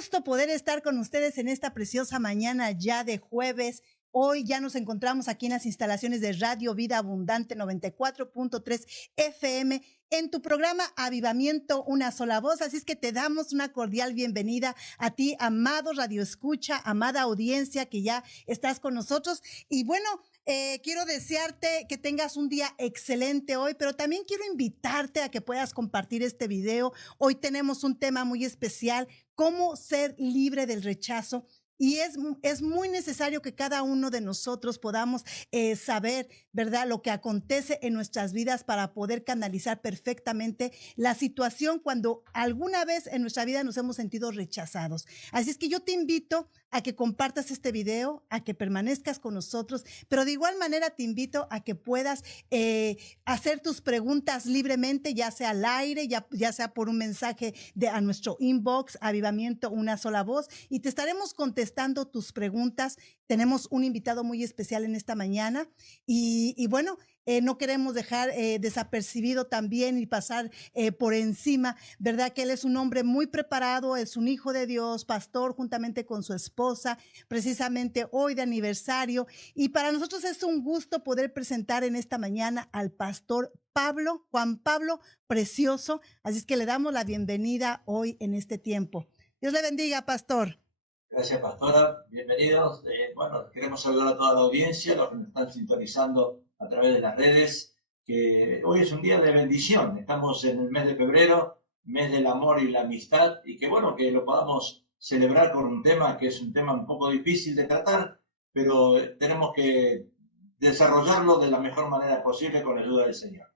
gusto poder estar con ustedes en esta preciosa mañana ya de jueves. Hoy ya nos encontramos aquí en las instalaciones de Radio Vida Abundante 94.3 FM en tu programa Avivamiento Una Sola Voz. Así es que te damos una cordial bienvenida a ti, amado Radio Escucha, amada audiencia que ya estás con nosotros. Y bueno, quiero desearte que tengas un día excelente hoy, pero también quiero invitarte a que puedas compartir este video. Hoy tenemos un tema muy especial: cómo ser libre del rechazo. Y es muy necesario que cada uno de nosotros podamos saber, ¿verdad?, lo que acontece en nuestras vidas para poder canalizar perfectamente la situación cuando alguna vez en nuestra vida nos hemos sentido rechazados. Así es que yo te invito a que compartas este video, a que permanezcas con nosotros, pero de igual manera te invito a que puedas hacer tus preguntas libremente, ya sea al aire, ya sea por un mensaje a nuestro inbox, Avivamiento Una Sola Voz, y te estaremos contestando tus preguntas. Tenemos un invitado muy especial en esta mañana y bueno, no queremos dejar desapercibido también y pasar por encima, ¿verdad?, que él es un hombre muy preparado, es un hijo de Dios, pastor juntamente con su esposa, precisamente hoy de aniversario. Y para nosotros es un gusto poder presentar en esta mañana al pastor Pablo, Juan Pablo Precioso. Así es que le damos la bienvenida hoy en este tiempo. Dios le bendiga, pastor. Gracias, pastora. Bienvenidos. Bueno, queremos saludar a toda la audiencia, los que nos están sintonizando a través de las redes, que hoy es un día de bendición. Estamos en el mes de febrero, mes del amor y la amistad, y que bueno, que lo podamos celebrar con un tema que es un tema un poco difícil de tratar, pero tenemos que desarrollarlo de la mejor manera posible con la ayuda del Señor.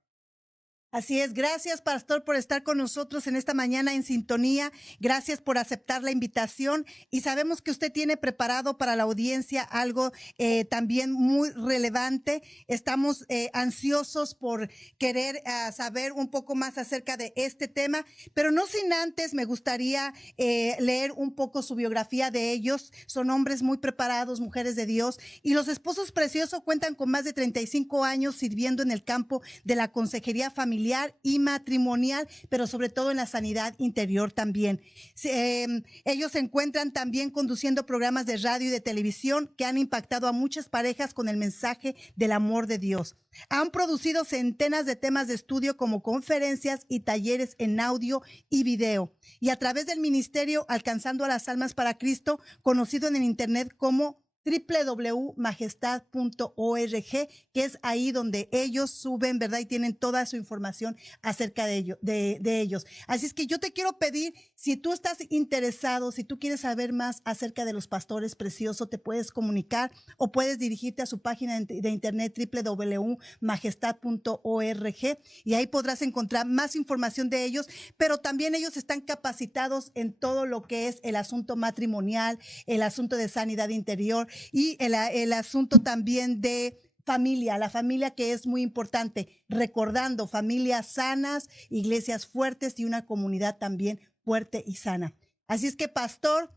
Así es, gracias, pastor, por estar con nosotros en esta mañana en sintonía. Gracias por aceptar la invitación y sabemos que usted tiene preparado para la audiencia algo también muy relevante. Estamos ansiosos por querer saber un poco más acerca de este tema, pero no sin antes me gustaría leer un poco su biografía de ellos. Son hombres muy preparados, mujeres de Dios, y los esposos preciosos cuentan con más de 35 años sirviendo en el campo de la consejería familiar y matrimonial, pero sobre todo en la sanidad interior también. Ellos se encuentran también conduciendo programas de radio y de televisión que han impactado a muchas parejas con el mensaje del amor de Dios. Han producido centenas de temas de estudio como conferencias y talleres en audio y video, y a través del ministerio Alcanzando a las Almas para Cristo, conocido en el internet como www.majestad.org, que es ahí donde ellos suben, ¿verdad?, y tienen toda su información acerca de ellos. Así es que yo te quiero pedir, si tú estás interesado, si tú quieres saber más acerca de los pastores preciosos, te puedes comunicar o puedes dirigirte a su página de internet www.majestad.org, y ahí podrás encontrar más información de ellos, pero también ellos están capacitados en todo lo que es el asunto matrimonial, el asunto de sanidad interior, y el asunto también de familia, la familia, que es muy importante, recordando familias sanas, iglesias fuertes y una comunidad también fuerte y sana. Así es que, pastor,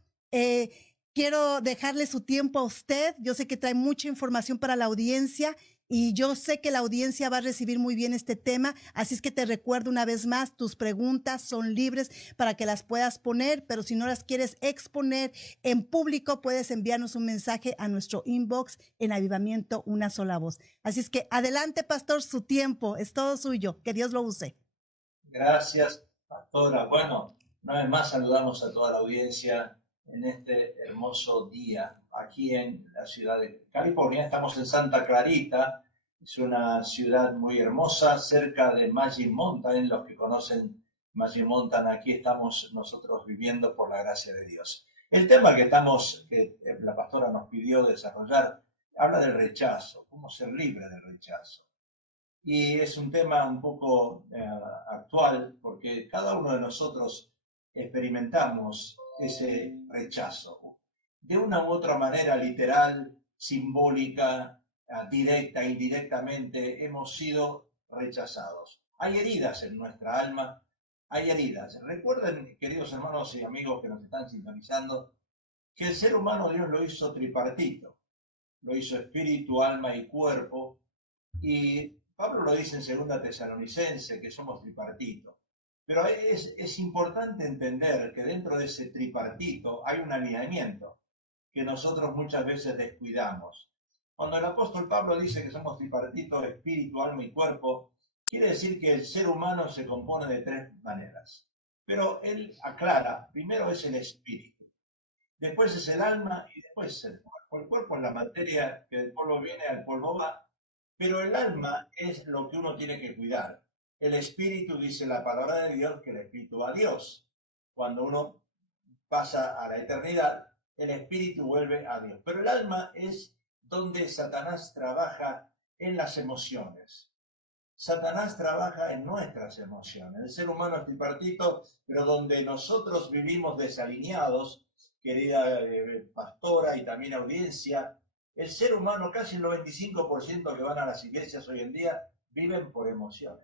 quiero dejarle su tiempo a usted. Yo sé que trae mucha información para la audiencia y yo sé que la audiencia va a recibir muy bien este tema, así es que te recuerdo una vez más, tus preguntas son libres para que las puedas poner, pero si no las quieres exponer en público, puedes enviarnos un mensaje a nuestro inbox en Avivamiento Una Sola Voz. Así es que adelante, pastor, su tiempo es todo suyo, que Dios lo use. Gracias, pastora. Bueno, una vez más saludamos a toda la audiencia en este hermoso día aquí en la ciudad de California. Estamos en Santa Clarita, es una ciudad muy hermosa cerca de Magic Mountain. Los que conocen Magic Mountain, aquí estamos nosotros viviendo por la gracia de Dios. El tema que la pastora nos pidió desarrollar habla del rechazo, cómo ser libre del rechazo. Y es un tema un poco actual porque cada uno de nosotros experimentamos ese rechazo. De una u otra manera, literal, simbólica, directa, indirectamente, hemos sido rechazados. Hay heridas en nuestra alma, hay heridas. Recuerden, queridos hermanos y amigos que nos están sintonizando, que el ser humano Dios lo hizo tripartito. Lo hizo espíritu, alma y cuerpo. Y Pablo lo dice en 2 Tesalonicenses, que somos tripartitos. Pero es importante entender que dentro de ese tripartito hay un alineamiento que nosotros muchas veces descuidamos. Cuando el apóstol Pablo dice que somos tripartito, espíritu, alma y cuerpo, quiere decir que el ser humano se compone de tres maneras. Pero él aclara, primero es el espíritu, después es el alma y después es el cuerpo. El cuerpo es la materia que del polvo viene, al polvo va, pero el alma es lo que uno tiene que cuidar. El espíritu, dice la palabra de Dios, que el espíritu va a Dios. Cuando uno pasa a la eternidad, el espíritu vuelve a Dios. Pero el alma es donde Satanás trabaja en las emociones. Satanás trabaja en nuestras emociones. El ser humano es tripartito, pero donde nosotros vivimos desalineados, querida pastora y también audiencia, el ser humano, casi el 95% que van a las iglesias hoy en día, viven por emociones.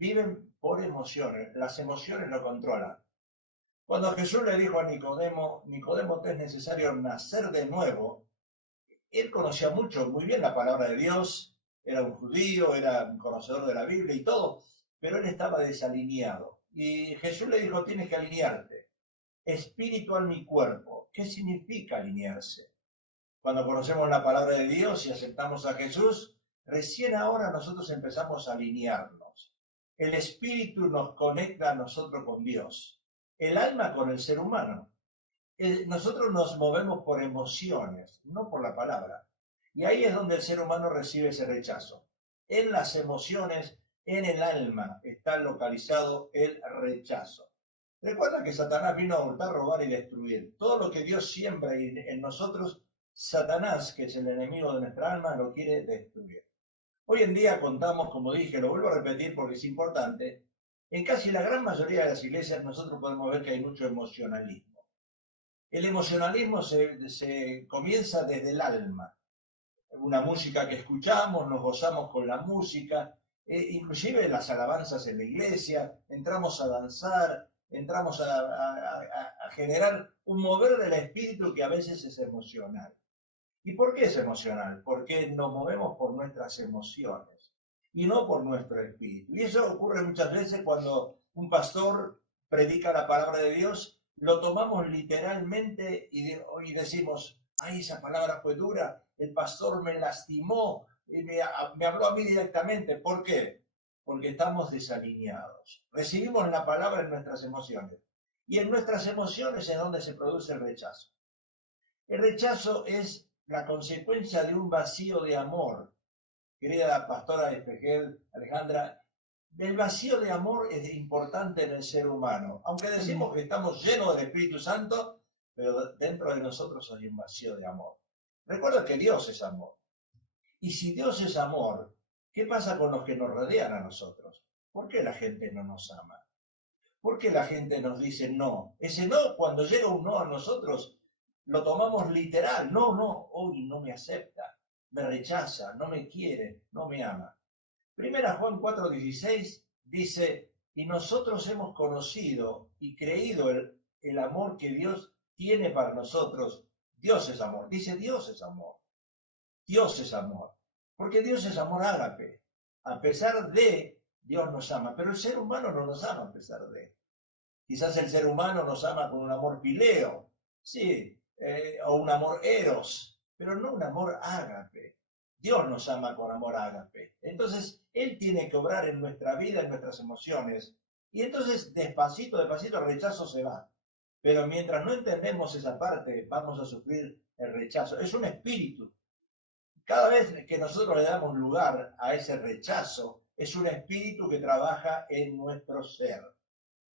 Viven por emociones. Las emociones lo controlan. Cuando Jesús le dijo a Nicodemo, Nicodemo, te es necesario nacer de nuevo, él conocía muy bien la palabra de Dios, era un judío, era un conocedor de la Biblia y todo, pero él estaba desalineado. Y Jesús le dijo, tienes que alinearte, espíritu, alma y cuerpo. ¿Qué significa alinearse? Cuando conocemos la palabra de Dios y aceptamos a Jesús, recién ahora nosotros empezamos a alinearnos. El espíritu nos conecta a nosotros con Dios, el alma con el ser humano. Nosotros nos movemos por emociones, no por la palabra. Y ahí es donde el ser humano recibe ese rechazo. En las emociones, en el alma, está localizado el rechazo. Recuerda que Satanás vino a hurtar, robar y destruir. Todo lo que Dios siembra en nosotros, Satanás, que es el enemigo de nuestra alma, lo quiere destruir. Hoy en día contamos, como dije, lo vuelvo a repetir porque es importante, en casi la gran mayoría de las iglesias nosotros podemos ver que hay mucho emocionalismo. El emocionalismo se comienza desde el alma. Una música que escuchamos, nos gozamos con la música, inclusive las alabanzas en la iglesia, entramos a danzar, entramos a generar un mover del espíritu que a veces es emocional. ¿Y por qué es emocional? Porque nos movemos por nuestras emociones y no por nuestro espíritu. Y eso ocurre muchas veces cuando un pastor predica la palabra de Dios, lo tomamos literalmente y decimos, ay, esa palabra fue dura, el pastor me lastimó, y me habló a mí directamente. ¿Por qué? Porque estamos desalineados. Recibimos la palabra en nuestras emociones. Y en nuestras emociones es donde se produce el rechazo. El rechazo es la consecuencia de un vacío de amor. Querida pastora Espejel, Alejandra, el vacío de amor es importante en el ser humano. Aunque decimos que estamos llenos del Espíritu Santo, pero dentro de nosotros hay un vacío de amor. Recuerda que Dios es amor. Y si Dios es amor, ¿qué pasa con los que nos rodean a nosotros? ¿Por qué la gente no nos ama? ¿Por qué la gente nos dice no? Ese no, cuando llega un no a nosotros, lo tomamos literal. No, hoy no me acepta, me rechaza, no me quiere, no me ama. Primera Juan 4:16 dice, y nosotros hemos conocido y creído el amor que Dios tiene para nosotros. Dios es amor. Dice Dios es amor. Dios es amor. Porque Dios es amor ágape. A pesar de, Dios nos ama. Pero el ser humano no nos ama a pesar de. Quizás el ser humano nos ama con un amor pileo, sí, o un amor eros, pero no un amor ágape. Dios nos ama con amor ágape. Entonces, Él tiene que obrar en nuestra vida, en nuestras emociones. Y entonces, despacito, despacito, el rechazo se va. Pero mientras no entendemos esa parte, vamos a sufrir el rechazo. Es un espíritu. Cada vez que nosotros le damos lugar a ese rechazo, es un espíritu que trabaja en nuestro ser.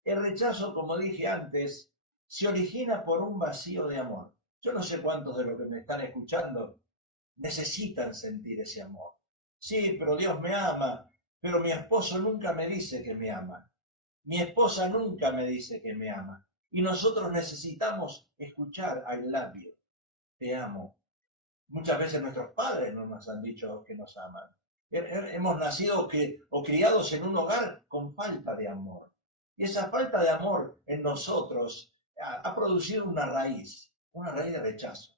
El rechazo, como dije antes, se origina por un vacío de amor. Yo no sé cuántos de los que me están escuchando necesitan sentir ese amor. Sí, pero Dios me ama, pero mi esposo nunca me dice que me ama. Mi esposa nunca me dice que me ama. Y nosotros necesitamos escuchar al labio. Te amo. Muchas veces nuestros padres no nos han dicho que nos aman. Hemos nacido o criados en un hogar con falta de amor. Y esa falta de amor en nosotros ha producido una raíz de rechazo.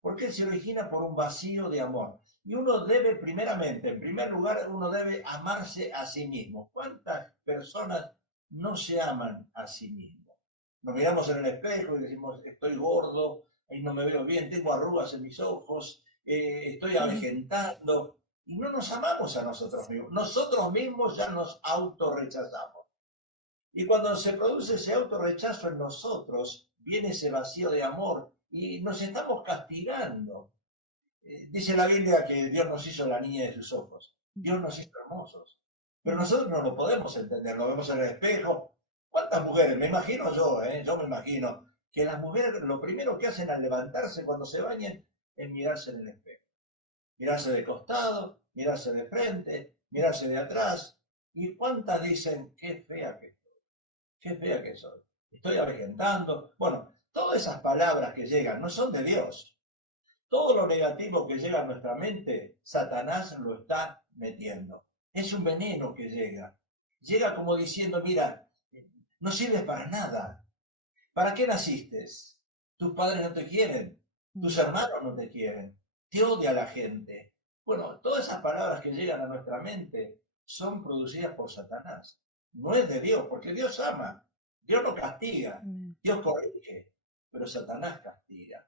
Porque se origina por un vacío de amor. Y uno debe, primeramente, en primer lugar, uno debe amarse a sí mismo. ¿Cuántas personas no se aman a sí mismos. Nos miramos en el espejo y decimos, estoy gordo, ahí no me veo bien, tengo arrugas en mis ojos, estoy avejentando, y no nos amamos a nosotros mismos. Nosotros mismos ya nos autorrechazamos. Y cuando se produce ese autorrechazo en nosotros, viene ese vacío de amor y nos estamos castigando. Dice la Biblia que Dios nos hizo la niña de sus ojos. Dios nos hizo hermosos. Pero nosotros no lo podemos entender. Lo vemos en el espejo. ¿Cuántas mujeres? Me imagino yo me imagino que las mujeres lo primero que hacen al levantarse cuando se bañen es mirarse en el espejo. Mirarse de costado, mirarse de frente, mirarse de atrás. ¿Y cuántas dicen, qué fea que estoy? Qué fea que soy. Estoy avejentando. Bueno, todas esas palabras que llegan no son de Dios. Todo lo negativo que llega a nuestra mente, Satanás lo está metiendo. Es un veneno que llega. Llega como diciendo, mira, no sirves para nada. ¿Para qué naciste? Tus padres no te quieren, tus hermanos no te quieren, te odia la gente. Bueno, todas esas palabras que llegan a nuestra mente son producidas por Satanás. No es de Dios, porque Dios ama. Dios no castiga, Dios corrige, pero Satanás castiga.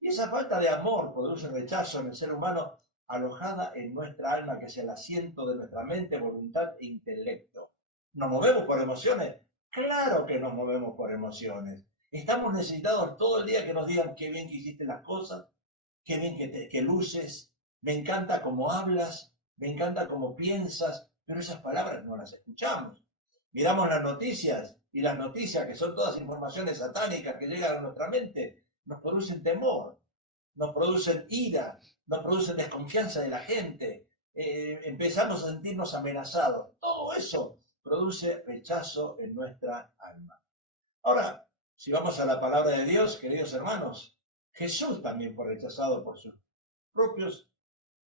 Y esa falta de amor produce rechazo en el ser humano alojada en nuestra alma, que es el asiento de nuestra mente, voluntad e intelecto. ¿Nos movemos por emociones? Claro que nos movemos por emociones. Estamos necesitados todo el día que nos digan qué bien que hiciste las cosas, qué bien que luces, me encanta cómo hablas, me encanta cómo piensas, pero esas palabras no las escuchamos. Miramos las noticias y las noticias, que son todas informaciones satánicas que llegan a nuestra mente, nos producen temor, nos producen ira, nos producen desconfianza de la gente, empezamos a sentirnos amenazados. Todo eso produce rechazo en nuestra alma. Ahora, si vamos a la palabra de Dios, queridos hermanos, Jesús también fue rechazado por sus propios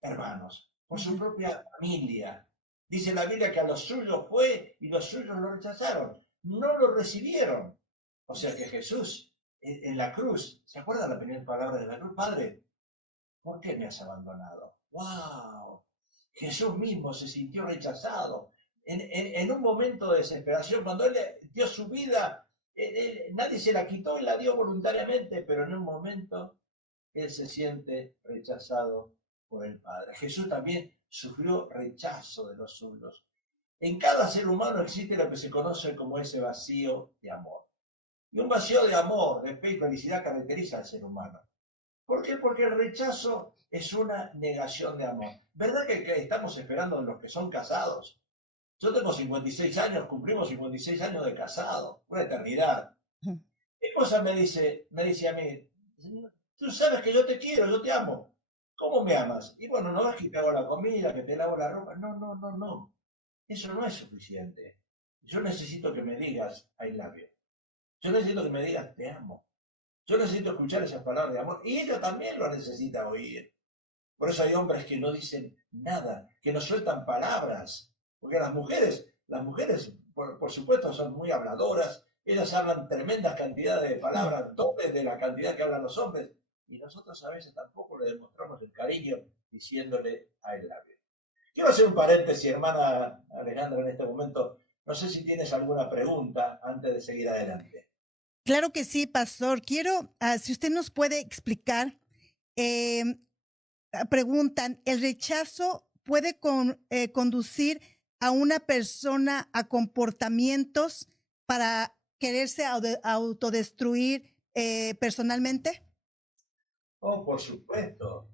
hermanos, por su propia familia. Dice la Biblia que a los suyos fue y los suyos lo rechazaron, no lo recibieron. O sea que Jesús en la cruz, ¿se acuerdan la primera palabra de la cruz? Padre, ¿por qué me has abandonado? ¡Wow! Jesús mismo se sintió rechazado. En un momento de desesperación, cuando Él dio su vida, nadie se la quitó, Él la dio voluntariamente, pero en un momento Él se siente rechazado por el Padre. Jesús también sufrió rechazo de los suyos. En cada ser humano existe lo que se conoce como ese vacío de amor. Y un vacío de amor, de fe y felicidad caracteriza al ser humano. ¿Por qué? Porque el rechazo es una negación de amor. ¿Verdad que estamos esperando de los que son casados? Yo tengo 56 años, cumplimos 56 años de casado, una eternidad. Mi esposa me dice a mí, tú sabes que yo te quiero, yo te amo. ¿Cómo me amas? Y bueno, no es que te hago la comida, que te lavo la ropa. No, no, no, no. Eso no es suficiente. Yo necesito que me digas I love you. Yo necesito que me digas te amo. Yo necesito escuchar esas palabras de amor. Y ella también lo necesita oír. Por eso hay hombres que no dicen nada, que no sueltan palabras. Porque las mujeres por supuesto, son muy habladoras. Ellas hablan tremendas cantidades de palabras, dobles de la cantidad que hablan los hombres. Y nosotros a veces tampoco le demostramos el cariño diciéndole a él labio. Quiero hacer un paréntesis, hermana Alejandra, en este momento. No sé si tienes alguna pregunta antes de seguir adelante. Claro que sí, pastor. Quiero, si usted nos puede explicar, preguntan, ¿el rechazo puede conducir a una persona a comportamientos para quererse autodestruir personalmente? Oh, por supuesto.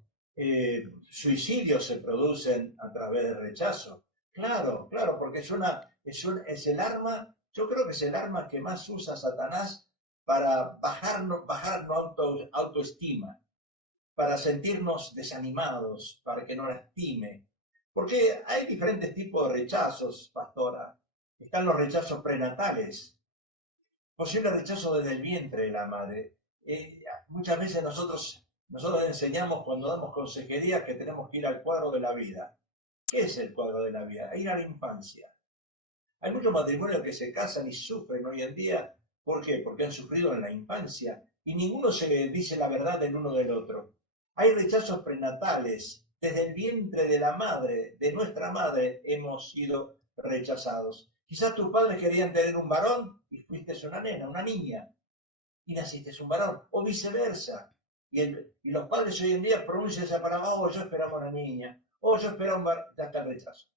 Suicidios se producen a través del rechazo. Claro, claro, porque es el arma, yo creo que es el arma que más usa Satanás para bajarnos autoestima, para sentirnos desanimados, para que nos lastime. Porque hay diferentes tipos de rechazos, pastora. Están los rechazos prenatales, posible rechazo desde el vientre de la madre. Muchas veces nosotros enseñamos cuando damos consejería que tenemos que ir al cuadro de la vida. ¿Qué es el cuadro de la vida? Ir a la infancia. Hay muchos matrimonios que se casan y sufren hoy en día. ¿Por qué? Porque han sufrido en la infancia y ninguno se dice la verdad del uno del otro. Hay rechazos prenatales. Desde el vientre de la madre, de nuestra madre, hemos sido rechazados. Quizás tus padres querían tener un varón y fuiste una nena, una niña, y naciste un varón, o viceversa. Y los padres hoy en día pronuncian esa palabra, oh, yo esperaba una niña, oh, yo esperaba un varón, ya está el rechazo.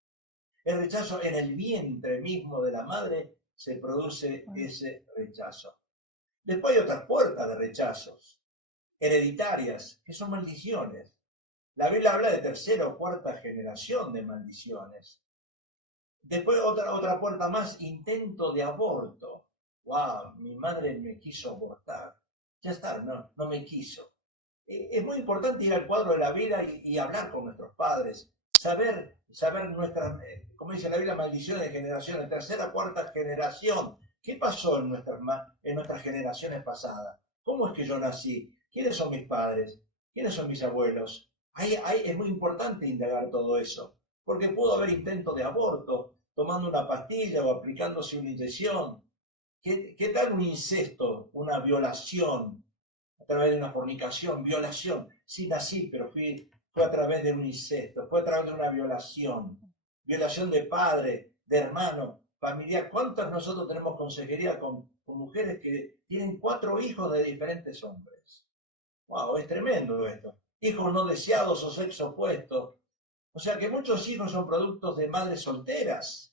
El rechazo en el vientre mismo de la madre se produce ese rechazo. Después hay otras puertas de rechazos, hereditarias, que son maldiciones. La Biblia habla de tercera o cuarta generación de maldiciones. Después otra puerta más, intento de aborto. Wow, mi madre me quiso abortar. Ya está, no me quiso. Es muy importante ir al cuadro de la vida y hablar con nuestros padres, saber nuestras, como dice la Biblia, maldiciones de generaciones, tercera, cuarta generación. ¿Qué pasó en nuestras generaciones pasadas? ¿Cómo es que yo nací? ¿Quiénes son mis padres? ¿Quiénes son mis abuelos? Es muy importante indagar todo eso, porque pudo haber intentos de aborto, tomando una pastilla o aplicándose una inyección. ¿Qué tal un incesto, una violación, a través de una fornicación, violación? Sí nací, pero fue a través de un incesto, fue a través de una violación de padre, de hermano, familiar. ¿Cuántos nosotros tenemos consejería con mujeres que tienen 4 hijos de diferentes hombres? Wow, es tremendo esto. Hijos no deseados o sexo opuesto. O sea que muchos hijos son productos de madres solteras.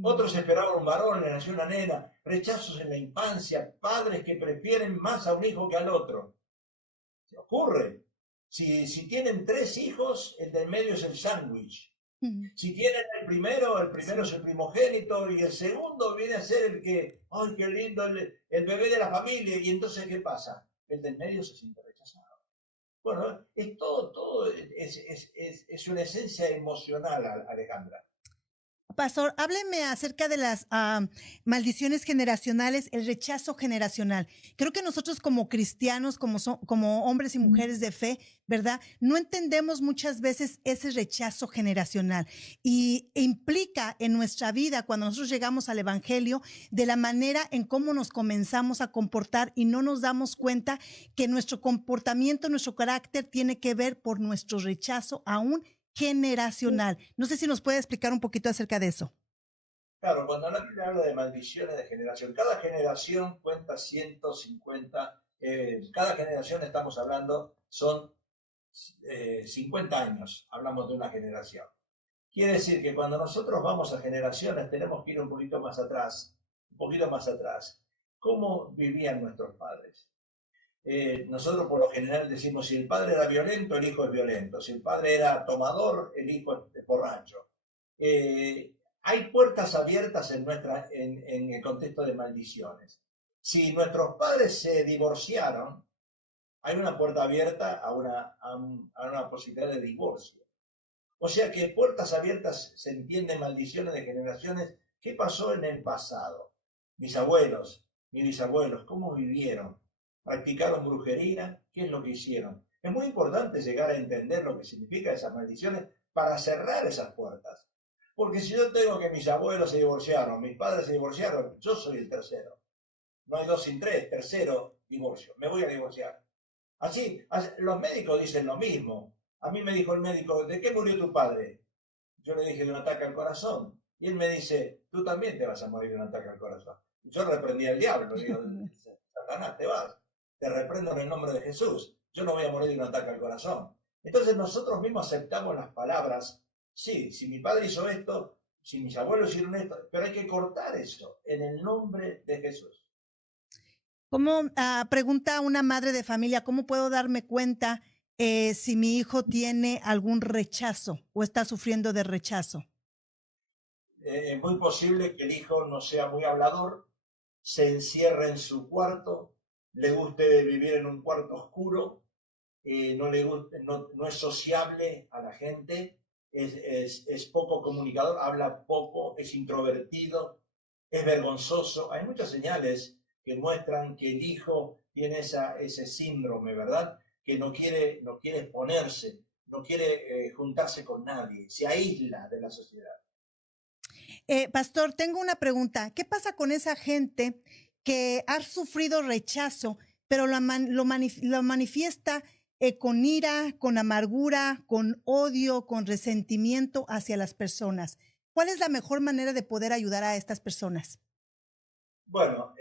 Otros esperaban un varón, le nació una nena. Rechazos en la infancia, padres que prefieren más a un hijo que al otro. ¿Se ocurre? Si tienen 3 hijos, el del medio es el sándwich. Si tienen el primero es el primogénito y el segundo viene a ser el que, ¡ay, qué lindo! El bebé de la familia. Y entonces, ¿qué pasa? El del medio se siente rechazado. Bueno, todo es una esencia emocional, Alejandra. Pastor, hábleme acerca de las maldiciones generacionales, el rechazo generacional. Creo que nosotros como cristianos, como hombres y mujeres de fe, ¿verdad? No entendemos muchas veces ese rechazo generacional y implica en nuestra vida, cuando nosotros llegamos al evangelio, de la manera en cómo nos comenzamos a comportar y no nos damos cuenta que nuestro comportamiento, nuestro carácter tiene que ver por nuestro rechazo aún generacional. No sé si nos puede explicar un poquito acerca de eso. Claro, cuando la Biblia habla de maldiciones de generación, cada generación cuenta 150, cada generación estamos hablando, son 50 años, hablamos de una generación. Quiere decir que cuando nosotros vamos a generaciones tenemos que ir un poquito más atrás, ¿Cómo vivían nuestros padres? Nosotros por lo general decimos, si el padre era violento, el hijo es violento. Si el padre era tomador, el hijo es borracho. Hay puertas abiertas en el contexto de maldiciones. Si nuestros padres se divorciaron, hay una puerta abierta a una posibilidad de divorcio. O sea que puertas abiertas se entienden maldiciones de generaciones. ¿Qué pasó en el pasado? Mis abuelos, mis bisabuelos, ¿cómo vivieron? ¿Practicaron brujería? ¿Qué es lo que hicieron? Es muy importante llegar a entender lo que significa esas maldiciones para cerrar esas puertas. Porque si yo tengo que mis abuelos se divorciaron, mis padres se divorciaron, yo soy el tercero. No hay 2 sin 3, tercero divorcio. Me voy a divorciar. Así, los médicos dicen lo mismo. A mí me dijo el médico, ¿de qué murió tu padre? Yo le dije, de un ataque al corazón. Y él me dice, tú también te vas a morir de un ataque al corazón. Yo reprendí al diablo, digo, Satanás, te vas. Te reprendo en el nombre de Jesús. Yo no voy a morir de un ataque al corazón. Entonces nosotros mismos aceptamos las palabras. Sí, si mi padre hizo esto, si mis abuelos hicieron esto, pero hay que cortar eso en el nombre de Jesús. ¿Cómo, pregunta una madre de familia, cómo puedo darme cuenta si mi hijo tiene algún rechazo o está sufriendo de rechazo? Es muy posible que el hijo no sea muy hablador, se encierra en su cuarto, le guste vivir en un cuarto oscuro, no es sociable a la gente, es poco comunicador, habla poco, es introvertido, es vergonzoso. Hay muchas señales que muestran que el hijo tiene ese síndrome, ¿verdad? Que no quiere exponerse, no quiere juntarse con nadie, se aísla de la sociedad. Pastor, tengo una pregunta. ¿Qué pasa con esa gente que ha sufrido rechazo, pero lo manifiesta con ira, con amargura, con odio, con resentimiento hacia las personas? ¿Cuál es la mejor manera de poder ayudar a estas personas? Bueno,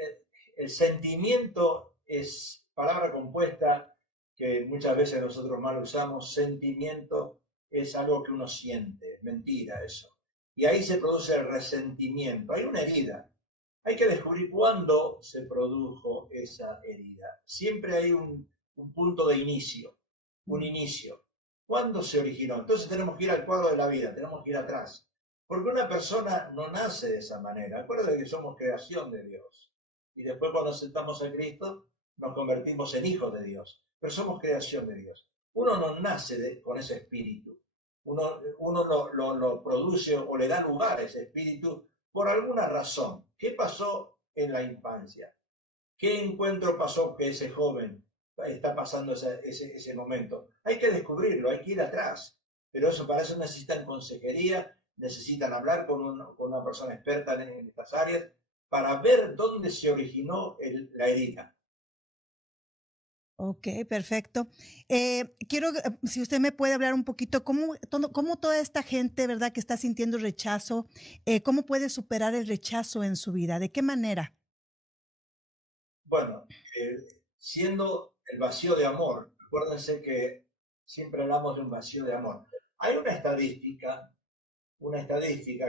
el sentimiento es palabra compuesta que muchas veces nosotros mal usamos. Sentimiento es algo que uno siente, mentira eso. Y ahí se produce el resentimiento. Hay una herida. Hay que descubrir cuándo se produjo esa herida. Siempre hay un punto de inicio, un inicio. ¿Cuándo se originó? Entonces tenemos que ir al cuadro de la vida, tenemos que ir atrás. Porque una persona no nace de esa manera. Acuérdate que somos creación de Dios. Y después cuando aceptamos a Cristo, nos convertimos en hijos de Dios. Pero somos creación de Dios. Uno no nace con ese espíritu. Uno lo produce o le da lugar a ese espíritu por alguna razón. ¿Qué pasó en la infancia? ¿Qué encuentro pasó que ese joven está pasando ese momento? Hay que descubrirlo, hay que ir atrás. Pero para eso necesitan consejería, necesitan hablar con una persona experta en estas áreas para ver dónde se originó la herida. Ok, perfecto. Quiero, si usted me puede hablar un poquito, cómo toda esta gente, ¿verdad?, que está sintiendo rechazo, ¿cómo puede superar el rechazo en su vida? ¿De qué manera? Bueno, siendo el vacío de amor, acuérdense que siempre hablamos de un vacío de amor. Hay una estadística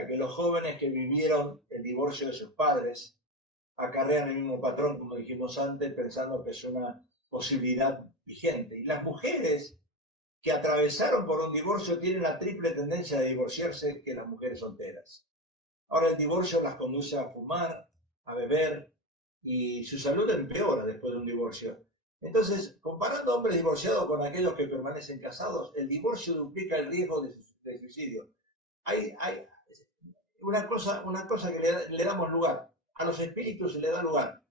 que los jóvenes que vivieron el divorcio de sus padres acarrean el mismo patrón, como dijimos antes, pensando que es una posibilidad vigente. Y las mujeres que atravesaron por un divorcio tienen la triple tendencia de divorciarse que las mujeres solteras. Ahora el divorcio las conduce a fumar, a beber, y su salud empeora después de un divorcio. Entonces, comparando hombres divorciados con aquellos que permanecen casados, el divorcio duplica el riesgo de suicidio. Hay una cosa que le damos lugar, a los espíritus se le da lugar.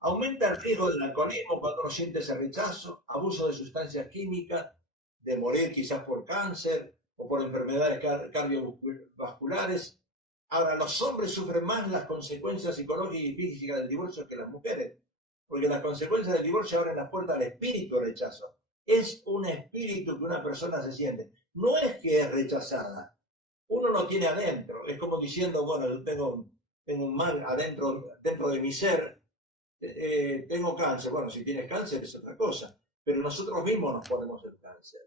Aumenta el riesgo del alcoholismo cuando uno siente ese rechazo, abuso de sustancias químicas, de morir quizás por cáncer o por enfermedades cardiovasculares. Ahora, los hombres sufren más las consecuencias psicológicas y físicas del divorcio que las mujeres, porque las consecuencias del divorcio abren las puertas al espíritu de rechazo. Es un espíritu que una persona se siente. No es que es rechazada, uno lo tiene adentro. Es como diciendo, bueno, yo tengo un mal dentro de mi ser, tengo cáncer. Bueno, si tienes cáncer es otra cosa, pero nosotros mismos nos ponemos el cáncer.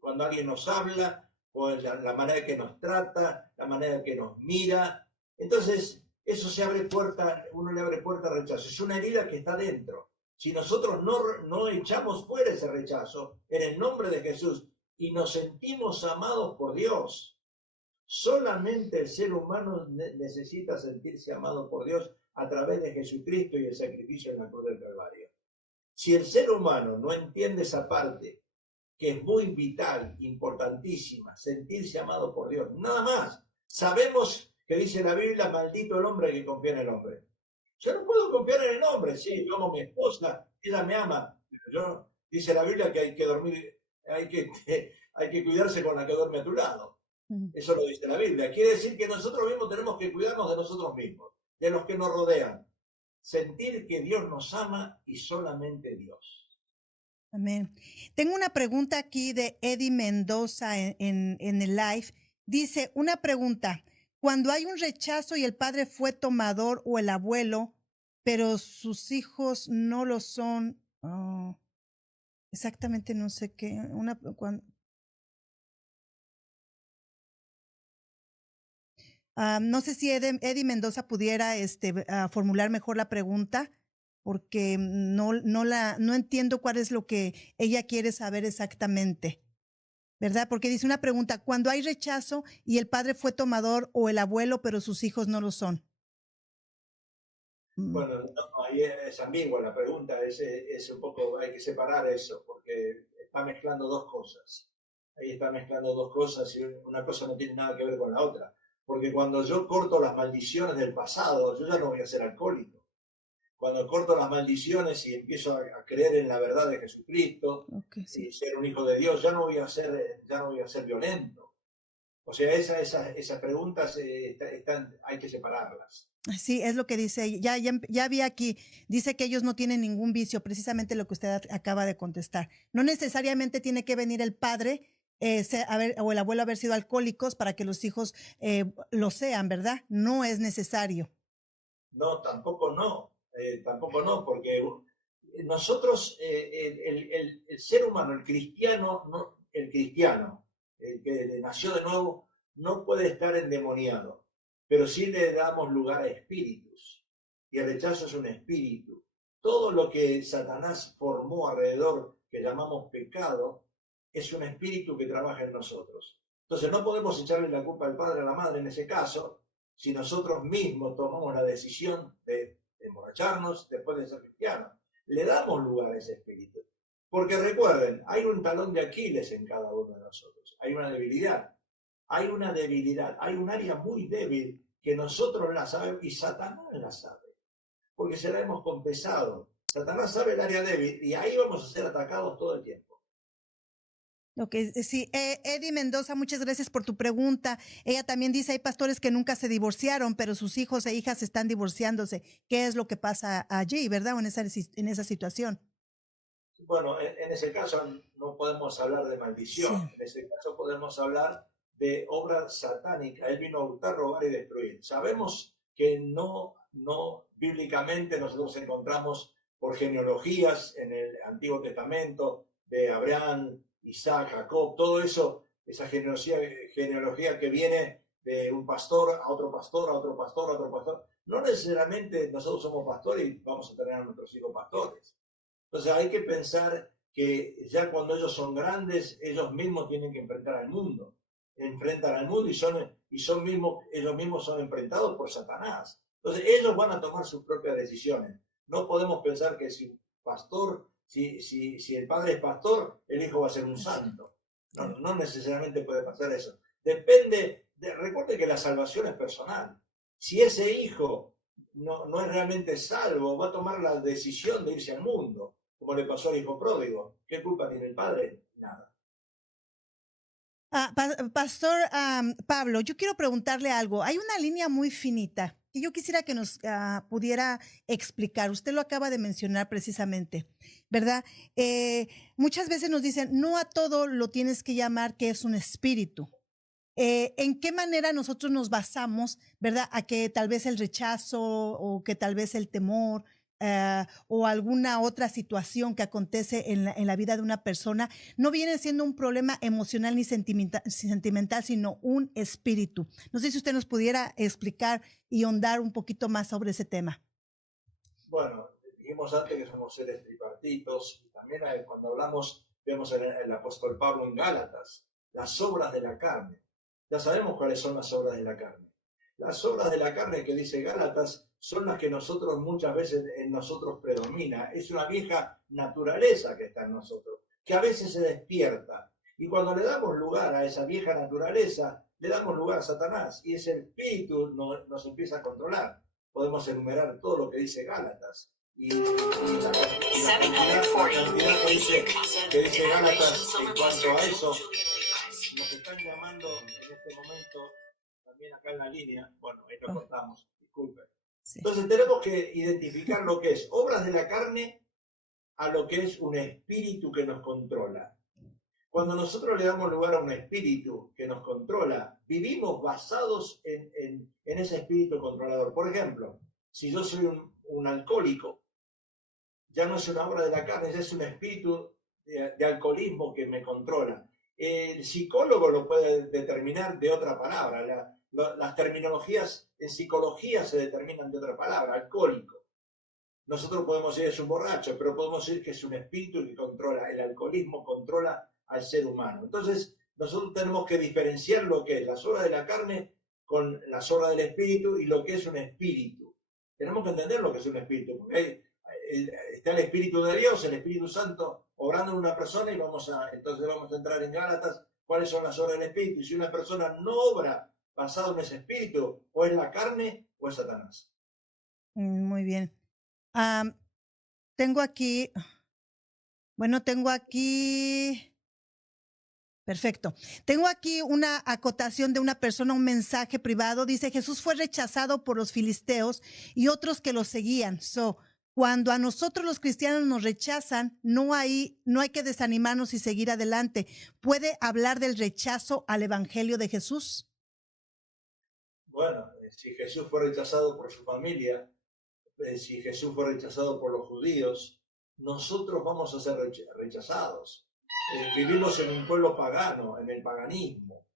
Cuando alguien nos habla, o la manera que nos trata, la manera que nos mira, entonces eso se abre puerta, uno le abre puerta al rechazo. Es una herida que está dentro. Si nosotros no echamos fuera ese rechazo en el nombre de Jesús y nos sentimos amados por Dios, solamente el ser humano necesita sentirse amado por Dios a través de Jesucristo y el sacrificio en la cruz del Calvario. Si el ser humano no entiende esa parte, que es muy vital, importantísima, sentirse amado por Dios, nada más. Sabemos que dice la Biblia, maldito el hombre que confía en el hombre. Yo no puedo confiar en el hombre, sí, yo amo a mi esposa, ella me ama, pero dice la Biblia que hay que dormir, hay que cuidarse con la que duerme a tu lado. Eso lo dice la Biblia. Quiere decir que nosotros mismos tenemos que cuidarnos de nosotros mismos, de los que nos rodean. Sentir que Dios nos ama y solamente Dios. Amén. Tengo una pregunta aquí de Eddie Mendoza en el live. Dice, una pregunta. Cuando hay un rechazo y el padre fue tomador o el abuelo, pero sus hijos no lo son. Oh, exactamente no sé qué. No sé si Eddie Mendoza pudiera formular mejor la pregunta, porque no entiendo cuál es lo que ella quiere saber exactamente, ¿verdad? Porque dice una pregunta, cuando hay rechazo y el padre fue tomador o el abuelo, pero sus hijos no lo son. Bueno, no, ahí es ambigua la pregunta, es un poco, hay que separar eso, porque está mezclando dos cosas. Ahí está mezclando dos cosas y una cosa no tiene nada que ver con la otra. Porque cuando yo corto las maldiciones del pasado, yo ya no voy a ser alcohólico. Cuando corto las maldiciones y empiezo a creer en la verdad de Jesucristo y ser un hijo de Dios, ya no voy a ser violento. O sea, esas preguntas hay que separarlas. Sí, es lo que dice. Ya vi aquí. Dice que ellos no tienen ningún vicio, precisamente lo que usted acaba de contestar. No necesariamente tiene que venir el padre o el abuelo haber sido alcohólicos para que los hijos lo sean, ¿verdad? No es necesario. No, tampoco no, porque nosotros, el ser humano, el cristiano, el que nació de nuevo, no puede estar endemoniado, pero sí le damos lugar a espíritus, y el rechazo es un espíritu. Todo lo que Satanás formó alrededor, que llamamos pecado, es un espíritu que trabaja en nosotros. Entonces no podemos echarle la culpa al padre o a la madre en ese caso, si nosotros mismos tomamos la decisión de emborracharnos después de ser cristianos. Le damos lugar a ese espíritu. Porque recuerden, hay un talón de Aquiles en cada uno de nosotros. Hay una debilidad. Hay un área muy débil que nosotros la sabemos y Satanás la sabe. Porque se la hemos confesado. Satanás sabe el área débil y ahí vamos a ser atacados todo el tiempo. Ok, sí, Eddie Mendoza, muchas gracias por tu pregunta. Ella también dice, hay pastores que nunca se divorciaron, pero sus hijos e hijas están divorciándose. ¿Qué es lo que pasa allí, verdad? O en esa situación. Bueno, en ese caso no podemos hablar de maldición, Sí. en ese caso podemos hablar de obra satánica. Él vino a hurtar, robar y destruir. Sabemos que no bíblicamente nosotros encontramos por genealogías en el Antiguo Testamento de Abraham, Isaac, Jacob, todo eso, esa genealogía que viene de un pastor a otro pastor, a otro pastor, a otro pastor. No necesariamente nosotros somos pastores y vamos a tener a nuestros hijos pastores. Entonces hay que pensar que ya cuando ellos son grandes, ellos mismos tienen que enfrentan al mundo ellos mismos son enfrentados por Satanás. Entonces ellos van a tomar sus propias decisiones. No podemos pensar que si pastor, si el padre es pastor, el hijo va a ser un santo. No necesariamente puede pasar eso. Recuerde que la salvación es personal. Si ese hijo no es realmente salvo, va a tomar la decisión de irse al mundo, como le pasó al hijo pródigo. ¿Qué culpa tiene el padre? Nada. Pastor Pablo, yo quiero preguntarle algo. Hay una línea muy finita que yo quisiera que nos pudiera explicar. Usted lo acaba de mencionar precisamente, ¿verdad? Muchas veces nos dicen, no a todo lo tienes que llamar que es un espíritu. ¿En qué manera nosotros nos basamos, verdad, a que tal vez el rechazo o que tal vez el temor o alguna otra situación que acontece en la vida de una persona no viene siendo un problema emocional ni sentimental, sino un espíritu? No sé si usted nos pudiera explicar y ahondar un poquito más sobre ese tema. Bueno, dijimos antes que somos seres tripartitos y también cuando hablamos, vemos el apóstol Pablo en Gálatas, las obras de la carne. Ya sabemos cuáles son las obras de la carne. Las obras de la carne que dice Gálatas son las que nosotros muchas veces en nosotros predomina. Es una vieja naturaleza que está en nosotros, que a veces se despierta. Y cuando le damos lugar a esa vieja naturaleza, le damos lugar a Satanás y ese espíritu nos empieza a controlar. Podemos enumerar todo lo que dice Gálatas. Y la cantidad que dice Gálatas en cuanto a eso, nos están llamando en este momento, también acá en la línea, bueno, ahí lo cortamos, disculpen. Sí. Entonces tenemos que identificar lo que es obras de la carne a lo que es un espíritu que nos controla. Cuando nosotros le damos lugar a un espíritu que nos controla, vivimos basados en ese espíritu controlador. Por ejemplo, si yo soy un alcohólico, ya no es una obra de la carne, ya es un espíritu de alcoholismo que me controla. El psicólogo lo puede determinar de otra palabra. Las terminologías en psicología se determinan de otra palabra, alcohólico. Nosotros podemos decir que es un borracho, pero podemos decir que es un espíritu que controla. El alcoholismo controla al ser humano. Entonces, nosotros tenemos que diferenciar lo que es las obras de la carne con las obras del espíritu y lo que es un espíritu. Tenemos que entender lo que es un espíritu, porque está el Espíritu de Dios, el Espíritu Santo obrando en una persona y entonces vamos a entrar en Gálatas, cuáles son las obras del Espíritu. Y si una persona no obra basado en ese espíritu, o es la carne o es Satanás. Muy bien. Tengo aquí, perfecto. Tengo aquí una acotación de una persona, un mensaje privado. Dice, Jesús fue rechazado por los filisteos y otros que lo seguían. Cuando a nosotros los cristianos nos rechazan, no hay que desanimarnos y seguir adelante. ¿Puede hablar del rechazo al evangelio de Jesús? Bueno, si Jesús fue rechazado por su familia, si Jesús fue rechazado por los judíos, nosotros vamos a ser rechazados. Vivimos en un pueblo pagano, en el paganismo,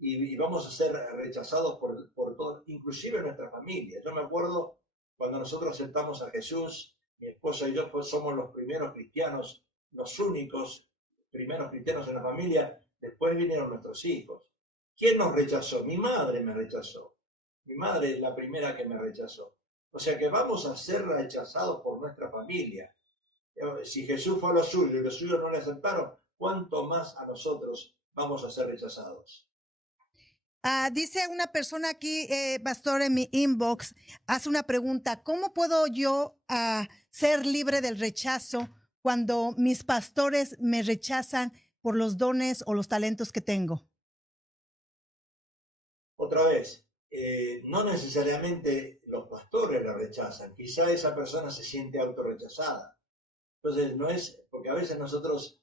y vamos a ser rechazados por todo, inclusive nuestra familia. Yo me acuerdo cuando nosotros aceptamos a Jesús, mi esposa y yo somos los primeros cristianos, los únicos primeros cristianos en la familia. Después vinieron nuestros hijos. ¿Quién nos rechazó? Mi madre me rechazó. Mi madre es la primera que me rechazó. O sea que vamos a ser rechazados por nuestra familia. Si Jesús fue a los suyos y los suyos no le aceptaron, ¿cuánto más a nosotros vamos a ser rechazados? Dice una persona aquí, pastor, en mi inbox, hace una pregunta: ¿cómo puedo yo ser libre del rechazo cuando mis pastores me rechazan por los dones o los talentos que tengo? Otra vez, no necesariamente los pastores la rechazan, quizá esa persona se siente autorrechazada. Entonces, no es, porque a veces nosotros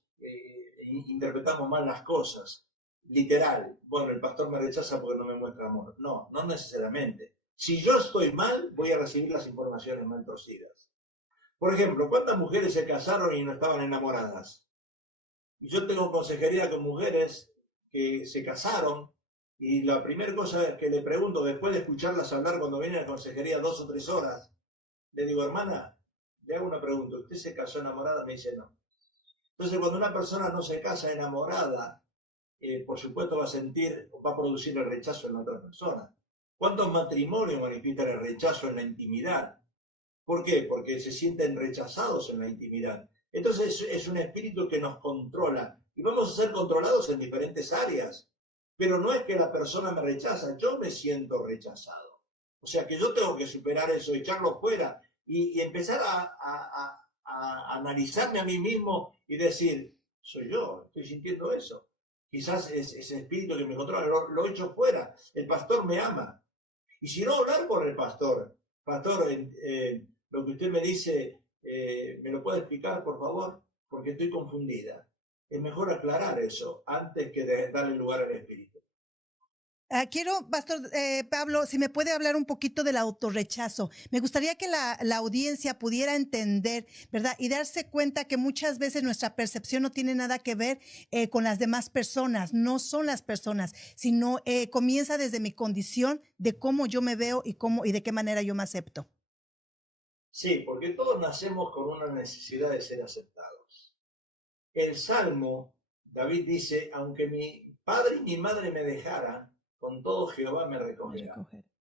interpretamos mal las cosas, literal. Bueno, el pastor me rechaza porque no me muestra amor. No, no necesariamente. Si yo estoy mal, voy a recibir las informaciones mal torcidas. Por ejemplo, ¿cuántas mujeres se casaron y no estaban enamoradas? Y yo tengo consejería con mujeres que se casaron y la primera cosa que le pregunto después de escucharlas hablar cuando viene a la consejería 2 o 3 horas, le digo, hermana, le hago una pregunta, ¿usted se casó enamorada? Me dice, no. Entonces, cuando una persona no se casa enamorada, por supuesto va a producir el rechazo en la otra persona. ¿Cuántos matrimonios manifiestan el rechazo en la intimidad? ¿Por qué? Porque se sienten rechazados en la intimidad. Entonces es un espíritu que nos controla y vamos a ser controlados en diferentes áreas. Pero no es que la persona me rechaza, yo me siento rechazado. O sea que yo tengo que superar eso, echarlo fuera y empezar a analizarme a mí mismo y decir, soy yo, estoy sintiendo eso. Quizás es ese espíritu que me controla, lo echo fuera. El pastor me ama. Y si no, hablar con el pastor. Pastor, lo que usted me dice, ¿me lo puede explicar, por favor? Porque estoy confundida. Es mejor aclarar eso antes que darle lugar al espíritu. Quiero, pastor Pablo, si me puede hablar un poquito del autorrechazo. Me gustaría que la audiencia pudiera entender, ¿verdad? Y darse cuenta que muchas veces nuestra percepción no tiene nada que ver con las demás personas, no son las personas, sino comienza desde mi condición de cómo yo me veo y de qué manera yo me acepto. Sí, porque todos nacemos con una necesidad de ser aceptados. El Salmo, David dice, aunque mi padre y mi madre me dejaran, con todo Jehová me recogerá.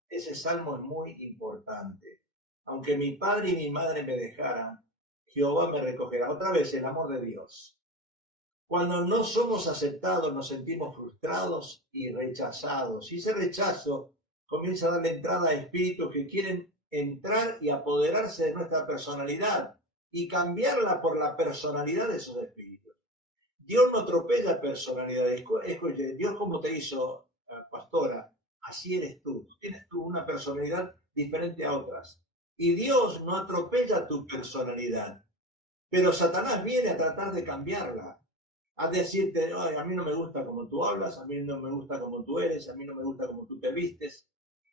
Ese salmo es muy importante. Aunque mi padre y mi madre me dejaran, Jehová me recogerá. Otra vez, el amor de Dios. Cuando no somos aceptados, nos sentimos frustrados y rechazados. Y ese rechazo comienza a darle entrada a espíritus que quieren entrar y apoderarse de nuestra personalidad y cambiarla por la personalidad de esos espíritus. Dios no atropella personalidades. Escuche, Dios como te hizo, pastora, así eres tú. Tienes tú una personalidad diferente a otras. Y Dios no atropella tu personalidad. Pero Satanás viene a tratar de cambiarla. A decirte, a mí no me gusta como tú hablas, a mí no me gusta como tú eres, a mí no me gusta como tú te vistes.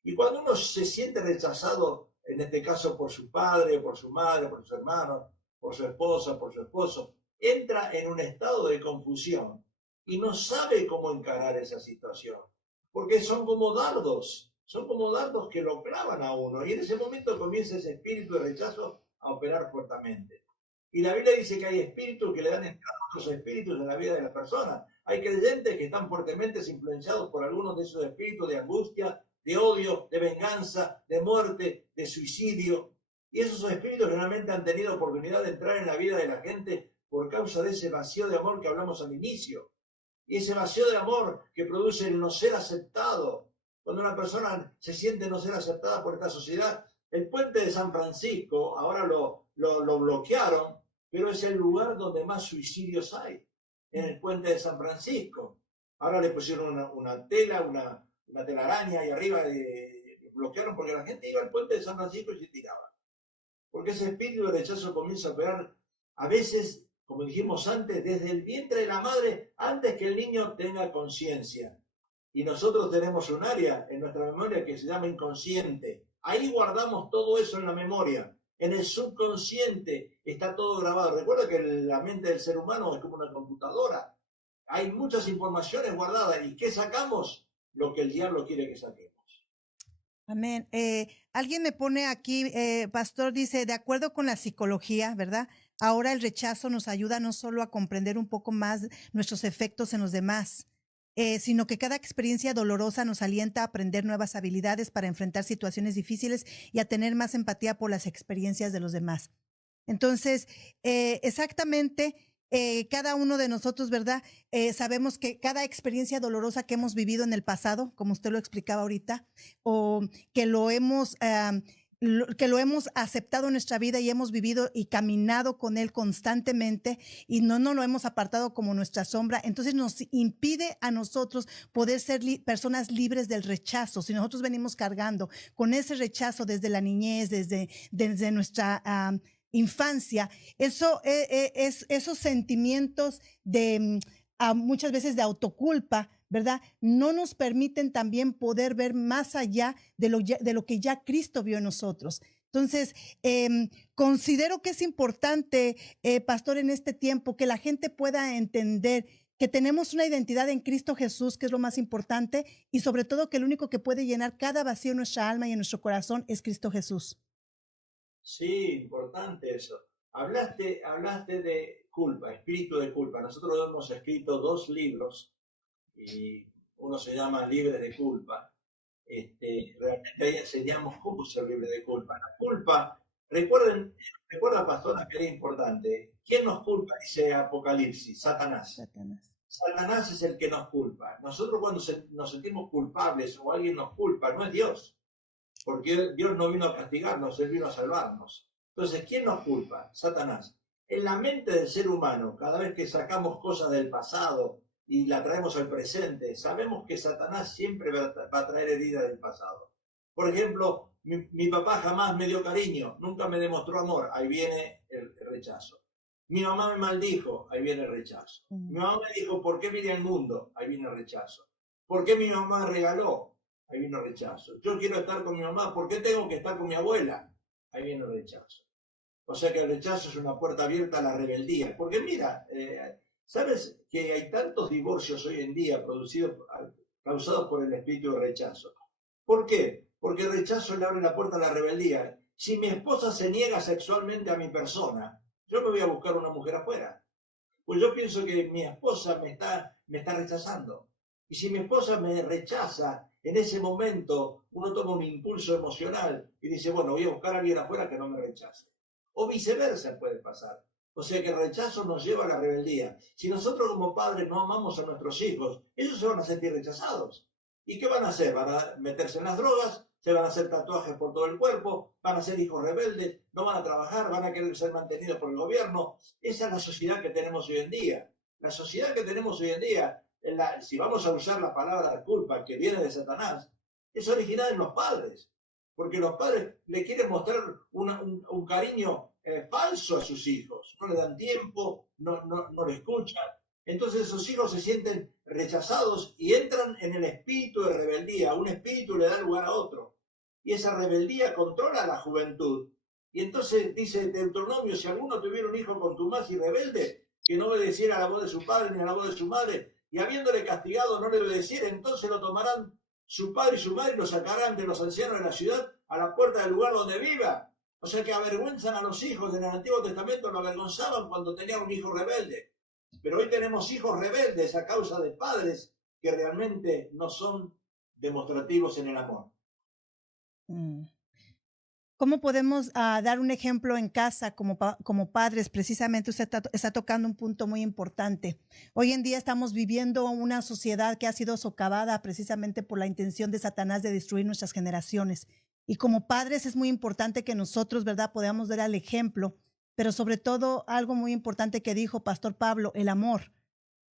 Y cuando uno se siente rechazado, en este caso por su padre, por su madre, por sus hermanos, por su esposa, por su esposo, entra en un estado de confusión y no sabe cómo encarar esa situación, porque son como dardos que lo clavan a uno y en ese momento comienza ese espíritu de rechazo a operar fuertemente. Y la Biblia dice que hay espíritus que le dan entrada a otros espíritus en la vida de la persona. Hay creyentes que están fuertemente influenciados por algunos de esos espíritus de angustia, de odio, de venganza, de muerte, de suicidio. Y esos espíritus realmente han tenido oportunidad de entrar en la vida de la gente por causa de ese vacío de amor que hablamos al inicio. Y ese vacío de amor que produce el no ser aceptado. Cuando una persona se siente no ser aceptada por esta sociedad, el puente de San Francisco, ahora lo bloquearon, pero es el lugar donde más suicidios hay, en el puente de San Francisco. Ahora le pusieron una tela, una telaraña ahí arriba, bloquearon porque la gente iba al puente de San Francisco y se tiraba. porque ese espíritu de rechazo comienza a operar a veces, como dijimos antes, desde el vientre de la madre, antes que el niño tenga conciencia. Y nosotros tenemos un área en nuestra memoria que se llama inconsciente. Ahí guardamos todo eso en la memoria. En el subconsciente está todo grabado. Recuerda que la mente del ser humano es como una computadora. Hay muchas informaciones guardadas. ¿Y qué sacamos? Lo que el diablo quiere que saquemos. Amén. Alguien me pone aquí, pastor, dice, de acuerdo con la psicología, ¿verdad? Ahora el rechazo nos ayuda no solo a comprender un poco más nuestros efectos en los demás, sino que cada experiencia dolorosa nos alienta a aprender nuevas habilidades para enfrentar situaciones difíciles y a tener más empatía por las experiencias de los demás. Entonces, exactamente, cada uno de nosotros, ¿verdad? Sabemos que cada experiencia dolorosa que hemos vivido en el pasado, como usted lo explicaba ahorita, o que que lo hemos aceptado en nuestra vida y hemos vivido y caminado con él constantemente y no lo hemos apartado como nuestra sombra, entonces nos impide a nosotros poder ser personas libres del rechazo. Si nosotros venimos cargando con ese rechazo desde la niñez, desde nuestra infancia, esos sentimientos de muchas veces de autoculpa, ¿verdad? No nos permiten también poder ver más allá de lo que ya Cristo vio en nosotros. Entonces, considero que es importante, pastor, en este tiempo, que la gente pueda entender que tenemos una identidad en Cristo Jesús, que es lo más importante, y sobre todo que el único que puede llenar cada vacío en nuestra alma y en nuestro corazón es Cristo Jesús. Sí, importante eso. Hablaste de culpa, espíritu de culpa. Nosotros hemos escrito 2 libros y uno se llama Libre de Culpa. Realmente ahí enseñamos cómo ser libre de culpa. La culpa, recuerda, pastora, que era importante. ¿Quién nos culpa? Dice Apocalipsis, Satanás. Satanás. Satanás es el que nos culpa. Nosotros cuando nos sentimos culpables o alguien nos culpa, no es Dios, porque Dios no vino a castigarnos, Él vino a salvarnos. Entonces, ¿quién nos culpa? Satanás. En la mente del ser humano, cada vez que sacamos cosas del pasado y la traemos al presente, sabemos que Satanás siempre va a traer heridas del pasado. Por ejemplo, mi papá jamás me dio cariño, nunca me demostró amor, ahí viene el rechazo. Mi mamá me maldijo, ahí viene el rechazo. Mi mamá me dijo, ¿por qué miré al mundo? Ahí viene el rechazo. ¿Por qué mi mamá regaló? Ahí viene el rechazo. Yo quiero estar con mi mamá, ¿por qué tengo que estar con mi abuela? Ahí viene el rechazo. O sea que el rechazo es una puerta abierta a la rebeldía. Porque mira, ¿sabes que hay tantos divorcios hoy en día causados por el espíritu de rechazo? ¿Por qué? Porque el rechazo le abre la puerta a la rebeldía. Si mi esposa se niega sexualmente a mi persona, yo me voy a buscar una mujer afuera. Pues yo pienso que mi esposa me está rechazando. Y si mi esposa me rechaza, en ese momento uno toma un impulso emocional y dice, bueno, voy a buscar a alguien afuera que no me rechace. O viceversa puede pasar. O sea que el rechazo nos lleva a la rebeldía. Si nosotros como padres no amamos a nuestros hijos, ellos se van a sentir rechazados. ¿Y qué van a hacer? Van a meterse en las drogas, se van a hacer tatuajes por todo el cuerpo, van a ser hijos rebeldes, no van a trabajar, van a querer ser mantenidos por el gobierno. Esa es la sociedad que tenemos hoy en día. La sociedad que tenemos hoy en día, si vamos a usar la palabra culpa que viene de Satanás, es original en los padres. Porque los padres le quieren mostrar un cariño falso a sus hijos. No le dan tiempo, no le escuchan. Entonces esos hijos se sienten rechazados y entran en el espíritu de rebeldía. Un espíritu le da lugar a otro. Y esa rebeldía controla a la juventud. Y entonces dice Deuteronomio, si alguno tuviera un hijo contumaz y rebelde, que no obedeciera a la voz de su padre ni a la voz de su madre, y habiéndole castigado no le obedeciera, entonces lo tomarán su padre y su madre y lo sacarán de los ancianos de la ciudad a la puerta del lugar donde viva. O sea que avergüenzan a los hijos. En el Antiguo Testamento lo avergonzaban cuando tenían un hijo rebelde. Pero hoy tenemos hijos rebeldes a causa de padres que realmente no son demostrativos en el amor. ¿Cómo podemos dar un ejemplo en casa como padres? Precisamente usted está tocando un punto muy importante. Hoy en día estamos viviendo una sociedad que ha sido socavada precisamente por la intención de Satanás de destruir nuestras generaciones. Y como padres es muy importante que nosotros, ¿verdad?, podamos dar el ejemplo, pero sobre todo algo muy importante que dijo Pastor Pablo, el amor.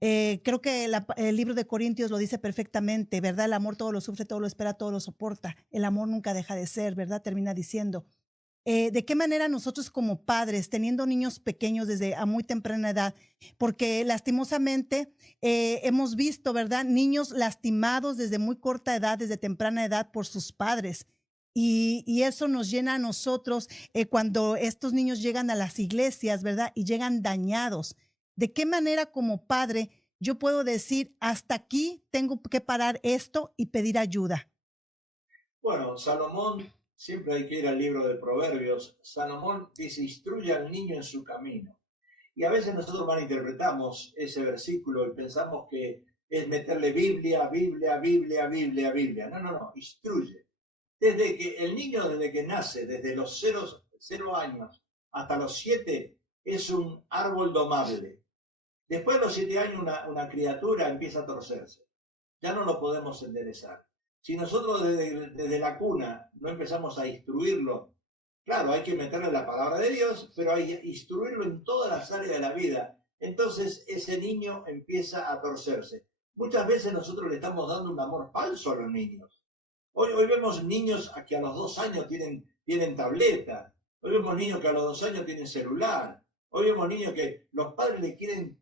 Creo que el libro de Corintios lo dice perfectamente, ¿verdad? El amor todo lo sufre, todo lo espera, todo lo soporta. El amor nunca deja de ser, ¿verdad? Termina diciendo. de qué manera nosotros como padres, teniendo niños pequeños desde a muy temprana edad, porque lastimosamente hemos visto, ¿verdad? Niños lastimados desde muy corta edad, desde temprana edad por sus padres. Y eso nos llena a nosotros cuando estos niños llegan a las iglesias, ¿verdad? Y llegan dañados. ¿De qué manera como padre yo puedo decir, hasta aquí tengo que parar esto y pedir ayuda? Bueno, Salomón, siempre hay que ir al libro de Proverbios. Salomón dice, instruye al niño en su camino. Y a veces nosotros malinterpretamos ese versículo y pensamos que es meterle Biblia, Biblia, Biblia, Biblia, Biblia. No, no, no, instruye. Desde que el niño, desde que nace, desde los 0 años hasta los 7, es un árbol domable. Después de los 7 años, una criatura empieza a torcerse. Ya no lo podemos enderezar. Si nosotros desde la cuna no empezamos a instruirlo, claro, hay que meterle la palabra de Dios, pero hay que instruirlo en todas las áreas de la vida. Entonces ese niño empieza a torcerse. Muchas veces nosotros le estamos dando un amor falso a los niños. Hoy vemos niños que a los 2 años tienen tableta. Hoy vemos niños que a los 2 años tienen celular. Hoy vemos niños que los padres le quieren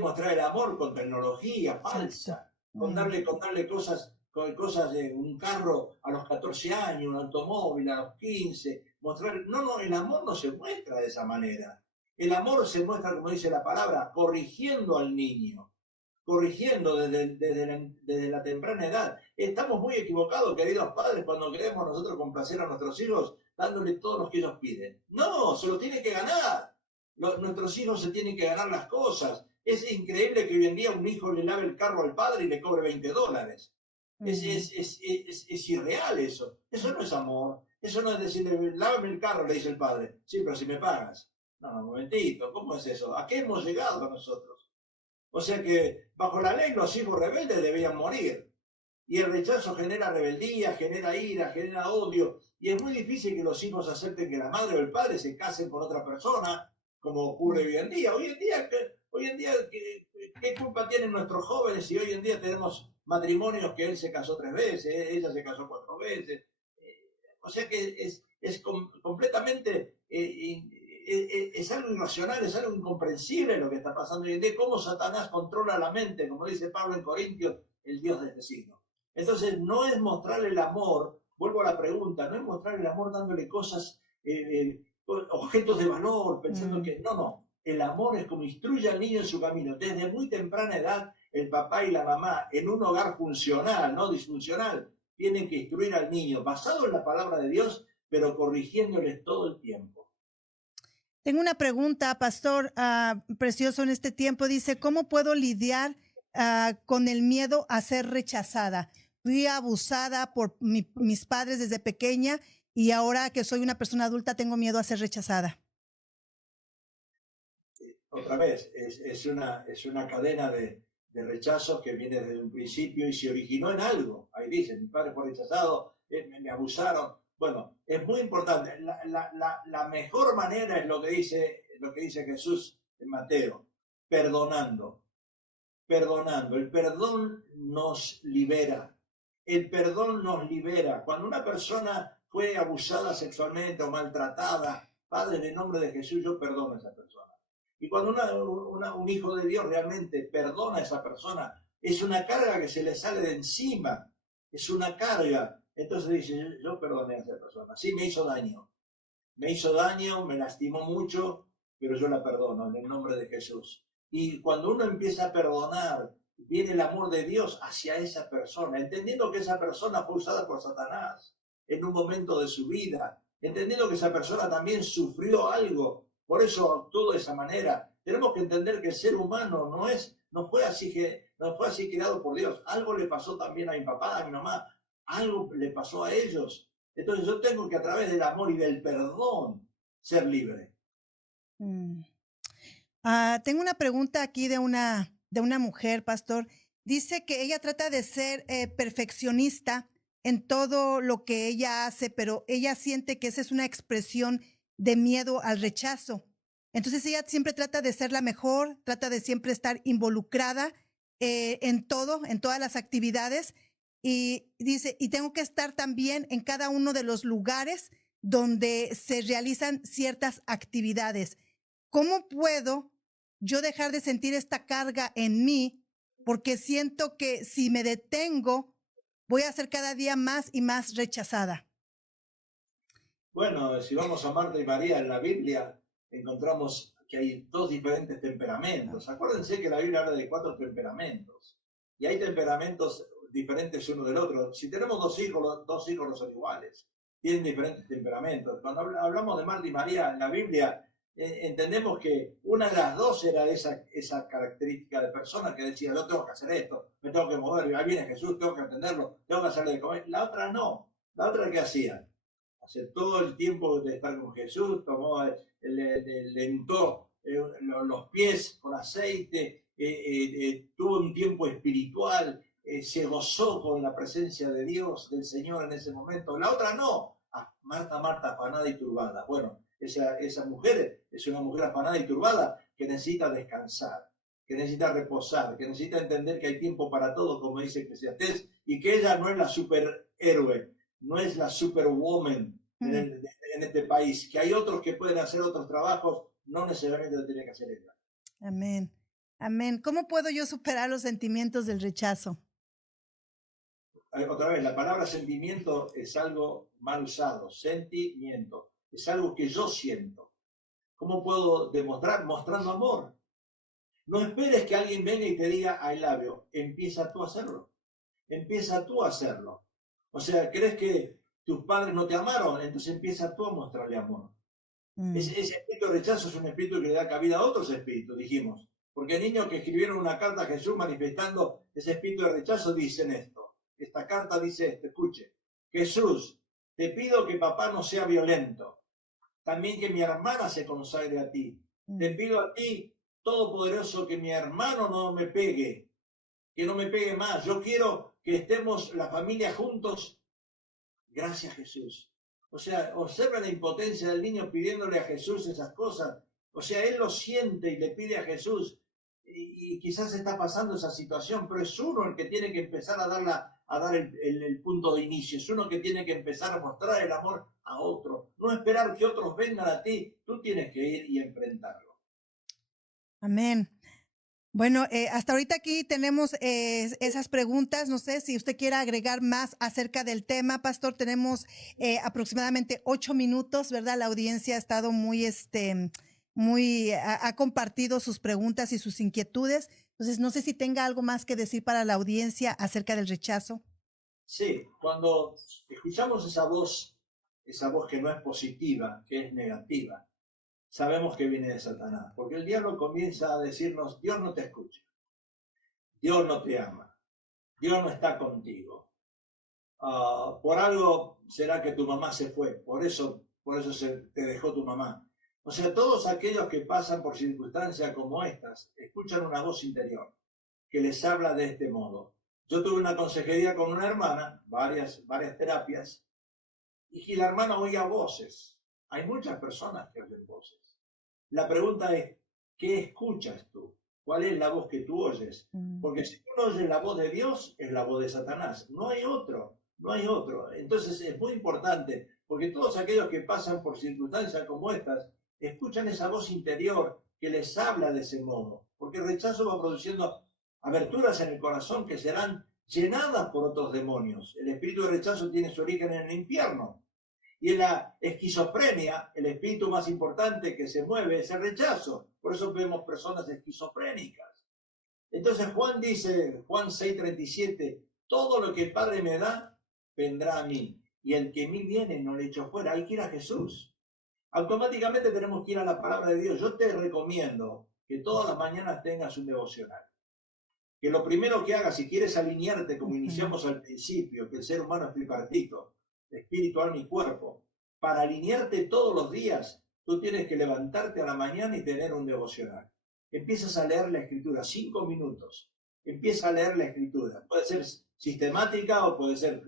mostrar el amor con tecnología falsa, con darle cosas de un carro a los 14 años, un automóvil a los 15, mostrar. No, no, el amor no se muestra de esa manera. El amor se muestra, como dice la palabra, corrigiendo al niño, corrigiendo desde la temprana edad. Estamos muy equivocados, queridos padres, cuando queremos nosotros complacer a nuestros hijos dándole todo lo que ellos piden. No, se lo tienen que ganar. Nuestros hijos se tienen que ganar las cosas. Es increíble que hoy en día un hijo le lave el carro al padre y le cobre $20. Es irreal eso. Eso no es amor. Eso no es decirle, lávame el carro, le dice el padre. Sí, pero si me pagas. No, un momentito, ¿cómo es eso? ¿A qué hemos llegado nosotros? O sea que bajo la ley los hijos rebeldes debían morir. Y el rechazo genera rebeldía, genera ira, genera odio. Y es muy difícil que los hijos acepten que la madre o el padre se casen con otra persona, como ocurre hoy en día. ¿Qué culpa tienen nuestros jóvenes si hoy en día tenemos matrimonios que él se casó 3 veces, ella se casó 4 veces? O sea que es completamente es algo irracional, es algo incomprensible lo que está pasando hoy en día, cómo Satanás controla la mente, como dice Pablo en Corintios, el Dios de este siglo. Entonces, no es mostrarle el amor, vuelvo a la pregunta, no es mostrarle el amor dándole cosas, objetos de valor, pensando que no, el amor es como instruye al niño en su camino. Desde muy temprana edad, el papá y la mamá, en un hogar funcional, no disfuncional, tienen que instruir al niño, basado en la palabra de Dios, pero corrigiéndoles todo el tiempo. Tengo una pregunta, pastor, precioso en este tiempo. Dice, ¿cómo puedo lidiar con el miedo a ser rechazada? Fui abusada por mis padres desde pequeña y ahora que soy una persona adulta tengo miedo a ser rechazada. Otra vez, es una cadena de rechazo que viene desde un principio y se originó en algo. Ahí dice, mi padre fue rechazado, me abusaron. Bueno, es muy importante. La mejor manera es lo que dice Jesús en Mateo, perdonando. Perdonando. El perdón nos libera. El perdón nos libera. Cuando una persona fue abusada sexualmente o maltratada, Padre, en el nombre de Jesús, yo perdono a esa persona. Y cuando un hijo de Dios realmente perdona a esa persona, es una carga que se le sale de encima. Es una carga. Entonces dice, yo perdoné a esa persona. Sí, me hizo daño, me lastimó mucho, pero yo la perdono en el nombre de Jesús. Y cuando uno empieza a perdonar, viene el amor de Dios hacia esa persona, entendiendo que esa persona fue usada por Satanás en un momento de su vida, entendiendo que esa persona también sufrió algo, por eso actuó de esa manera. Tenemos que entender que el ser humano no fue así creado por Dios. Algo le pasó también a mi papá, a mi mamá, algo le pasó a ellos. Entonces yo tengo que a través del amor y del perdón ser libre. Tengo una pregunta aquí de una mujer, pastor. Dice que ella trata de ser perfeccionista en todo lo que ella hace, pero ella siente que esa es una expresión de miedo al rechazo. Entonces ella siempre trata de ser la mejor, trata de siempre estar involucrada en todo, en todas las actividades. Y dice, y tengo que estar también en cada uno de los lugares donde se realizan ciertas actividades. ¿Cómo puedo yo dejar de sentir esta carga en mí? Porque siento que si me detengo, voy a ser cada día más y más rechazada. Bueno, si vamos a Marta y María en la Biblia, encontramos que hay dos diferentes temperamentos. Acuérdense que la Biblia habla de 4 temperamentos. Y hay temperamentos diferentes uno del otro. Si tenemos dos hijos, los 2 hijos no son iguales. Tienen diferentes temperamentos. Cuando hablamos de Marta y María en la Biblia, entendemos que una de las dos era esa característica de persona que decía, yo tengo que hacer esto, me tengo que mover, ahí viene Jesús, tengo que atenderlo, tengo que hacerle de comer. La otra no. La otra, ¿qué hacía? Aceptó el tiempo de estar con Jesús, tomó, le untó los pies con aceite, tuvo un tiempo espiritual, se gozó con la presencia de Dios, del Señor en ese momento. La otra no. Marta, Marta, afanada y turbada. Bueno, esa mujer es una mujer afanada y turbada que necesita descansar, que necesita reposar, que necesita entender que hay tiempo para todo, como dice Eclesiastés, y que ella no es la superhéroe, no es la superwoman en este país, que hay otros que pueden hacer otros trabajos, no necesariamente lo tiene que hacer ella. Amén. Amén. ¿Cómo puedo yo superar los sentimientos del rechazo? Otra vez, la palabra sentimiento es algo mal usado. Sentimiento es algo que yo siento. ¿Cómo puedo demostrar? Mostrando amor. No esperes que alguien venga y te diga I love you. Empieza tú a hacerlo. Empieza tú a hacerlo. O sea, ¿crees que tus padres no te amaron? Entonces empieza tú a mostrarle amor. Ese espíritu de rechazo es un espíritu que le da cabida a otros espíritus, dijimos. Porque niños que escribieron una carta a Jesús manifestando ese espíritu de rechazo dicen esto. Esta carta dice esto, escuche. Jesús, te pido que papá no sea violento. También que mi hermana se consagre a ti. Te pido a ti, Todopoderoso, que mi hermano no me pegue, que no me pegue más. Yo quiero que estemos la familia juntos. Gracias, Jesús. O sea, observa la impotencia del niño pidiéndole a Jesús esas cosas. O sea, él lo siente y le pide a Jesús. Y quizás está pasando esa situación, pero es uno el que tiene que empezar a dar el punto de inicio. Es uno que tiene que empezar a mostrar el amor a otro. No esperar que otros vengan a ti. Tú tienes que ir y enfrentarlo. Amén. Bueno, hasta ahorita aquí tenemos esas preguntas. No sé si usted quiere agregar más acerca del tema, Pastor. Tenemos aproximadamente 8 minutos, ¿verdad? La audiencia ha estado ha compartido sus preguntas y sus inquietudes. Entonces, no sé si tenga algo más que decir para la audiencia acerca del rechazo. Sí, cuando escuchamos esa voz que no es positiva, que es negativa, sabemos que viene de Satanás, porque el diablo comienza a decirnos, Dios no te escucha, Dios no te ama, Dios no está contigo. Por algo será que tu mamá se fue, por eso te dejó tu mamá. O sea, todos aquellos que pasan por circunstancias como estas, escuchan una voz interior que les habla de este modo. Yo tuve una consejería con una hermana, varias terapias, y la hermana oía voces. Hay muchas personas que oyen voces. La pregunta es, ¿qué escuchas tú? ¿Cuál es la voz que tú oyes? Porque si tú no oyes la voz de Dios, es la voz de Satanás. No hay otro, no hay otro. Entonces es muy importante, porque todos aquellos que pasan por circunstancias como estas, escuchan esa voz interior que les habla de ese modo. Porque el rechazo va produciendo aberturas en el corazón que serán llenadas por otros demonios. El espíritu de rechazo tiene su origen en el infierno. Y en la esquizofrenia, el espíritu más importante que se mueve es el rechazo. Por eso vemos personas esquizofrénicas. Entonces Juan dice, Juan 6:37, todo lo que el Padre me da, vendrá a mí. Y el que a mí viene no le echo fuera. Hay que ir a Jesús. Automáticamente tenemos que ir a la palabra de Dios. Yo te recomiendo que todas las mañanas tengas un devocional. Que lo primero que hagas, si quieres alinearte, como iniciamos al principio, que el ser humano es tripartito, espíritu, alma y cuerpo, para alinearte todos los días, tú tienes que levantarte a la mañana y tener un devocional. Empiezas a leer la escritura, 5 minutos. Empieza a leer la escritura. Puede ser sistemática o puede ser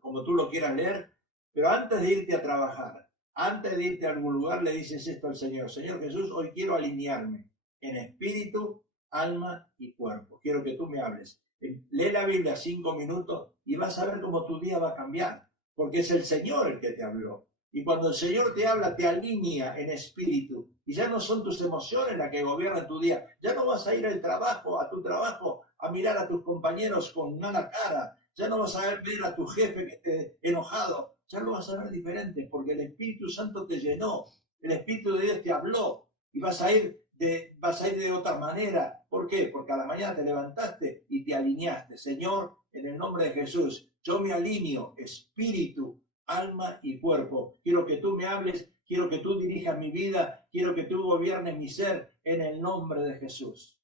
como tú lo quieras leer, pero antes de irte a trabajar, antes de irte a algún lugar, le dices esto al Señor. Señor Jesús, hoy quiero alinearme en espíritu, alma y cuerpo. Quiero que tú me hables. Lee la Biblia 5 minutos y vas a ver cómo tu día va a cambiar, porque es el Señor el que te habló. Y cuando el Señor te habla, te alinea en espíritu. Y ya no son tus emociones las que gobiernan tu día. Ya no vas a ir al trabajo, a tu trabajo, a mirar a tus compañeros con mala cara. Ya no vas a ver a tu jefe que esté enojado. Ya lo vas a ver diferente porque el Espíritu Santo te llenó. El Espíritu de Dios te habló. Y vas a ir de otra manera. ¿Por qué? Porque a la mañana te levantaste y te alineaste. Señor, en el nombre de Jesús, yo me alineo espíritu, alma y cuerpo. Quiero que tú me hables, quiero que tú dirijas mi vida, quiero que tú gobiernes mi ser en el nombre de Jesús.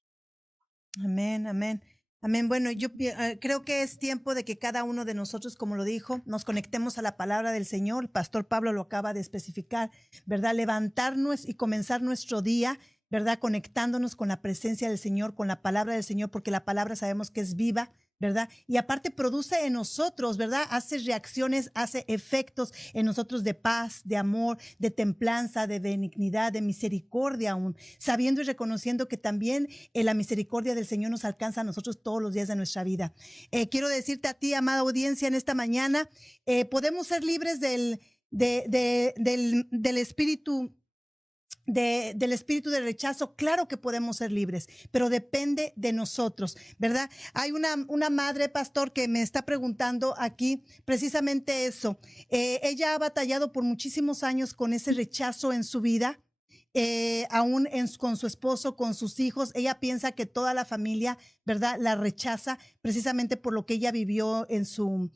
Amén, amén. Amén. Bueno, yo creo que es tiempo de que cada uno de nosotros, como lo dijo, nos conectemos a la palabra del Señor. El pastor Pablo lo acaba de especificar, ¿verdad? Levantarnos y comenzar nuestro día, ¿verdad? Conectándonos con la presencia del Señor, con la palabra del Señor, porque la palabra sabemos que es viva, ¿verdad? Y aparte produce en nosotros, ¿verdad? Hace reacciones, hace efectos en nosotros de paz, de amor, de templanza, de benignidad, de misericordia aún, sabiendo y reconociendo que también la misericordia del Señor nos alcanza a nosotros todos los días de nuestra vida. Quiero decirte a ti, amada audiencia, en esta mañana, podemos ser libres del espíritu del espíritu de rechazo. Claro que podemos ser libres, pero depende de nosotros, ¿verdad? Hay una madre, pastor, que me está preguntando aquí precisamente eso. Ella ha batallado por muchísimos años con ese rechazo en su vida. Aún con su esposo, con sus hijos, ella piensa que toda la familia, ¿verdad?, la rechaza precisamente por lo que ella vivió en su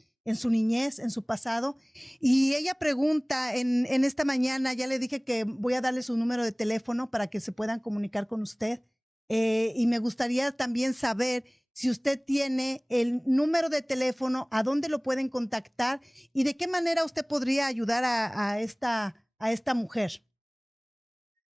niñez, en su pasado. Y ella pregunta en esta mañana, ya le dije que voy a darle su número de teléfono para que se puedan comunicar con usted. Y me gustaría también saber si usted tiene el número de teléfono, a dónde lo pueden contactar y de qué manera usted podría ayudar a esta mujer.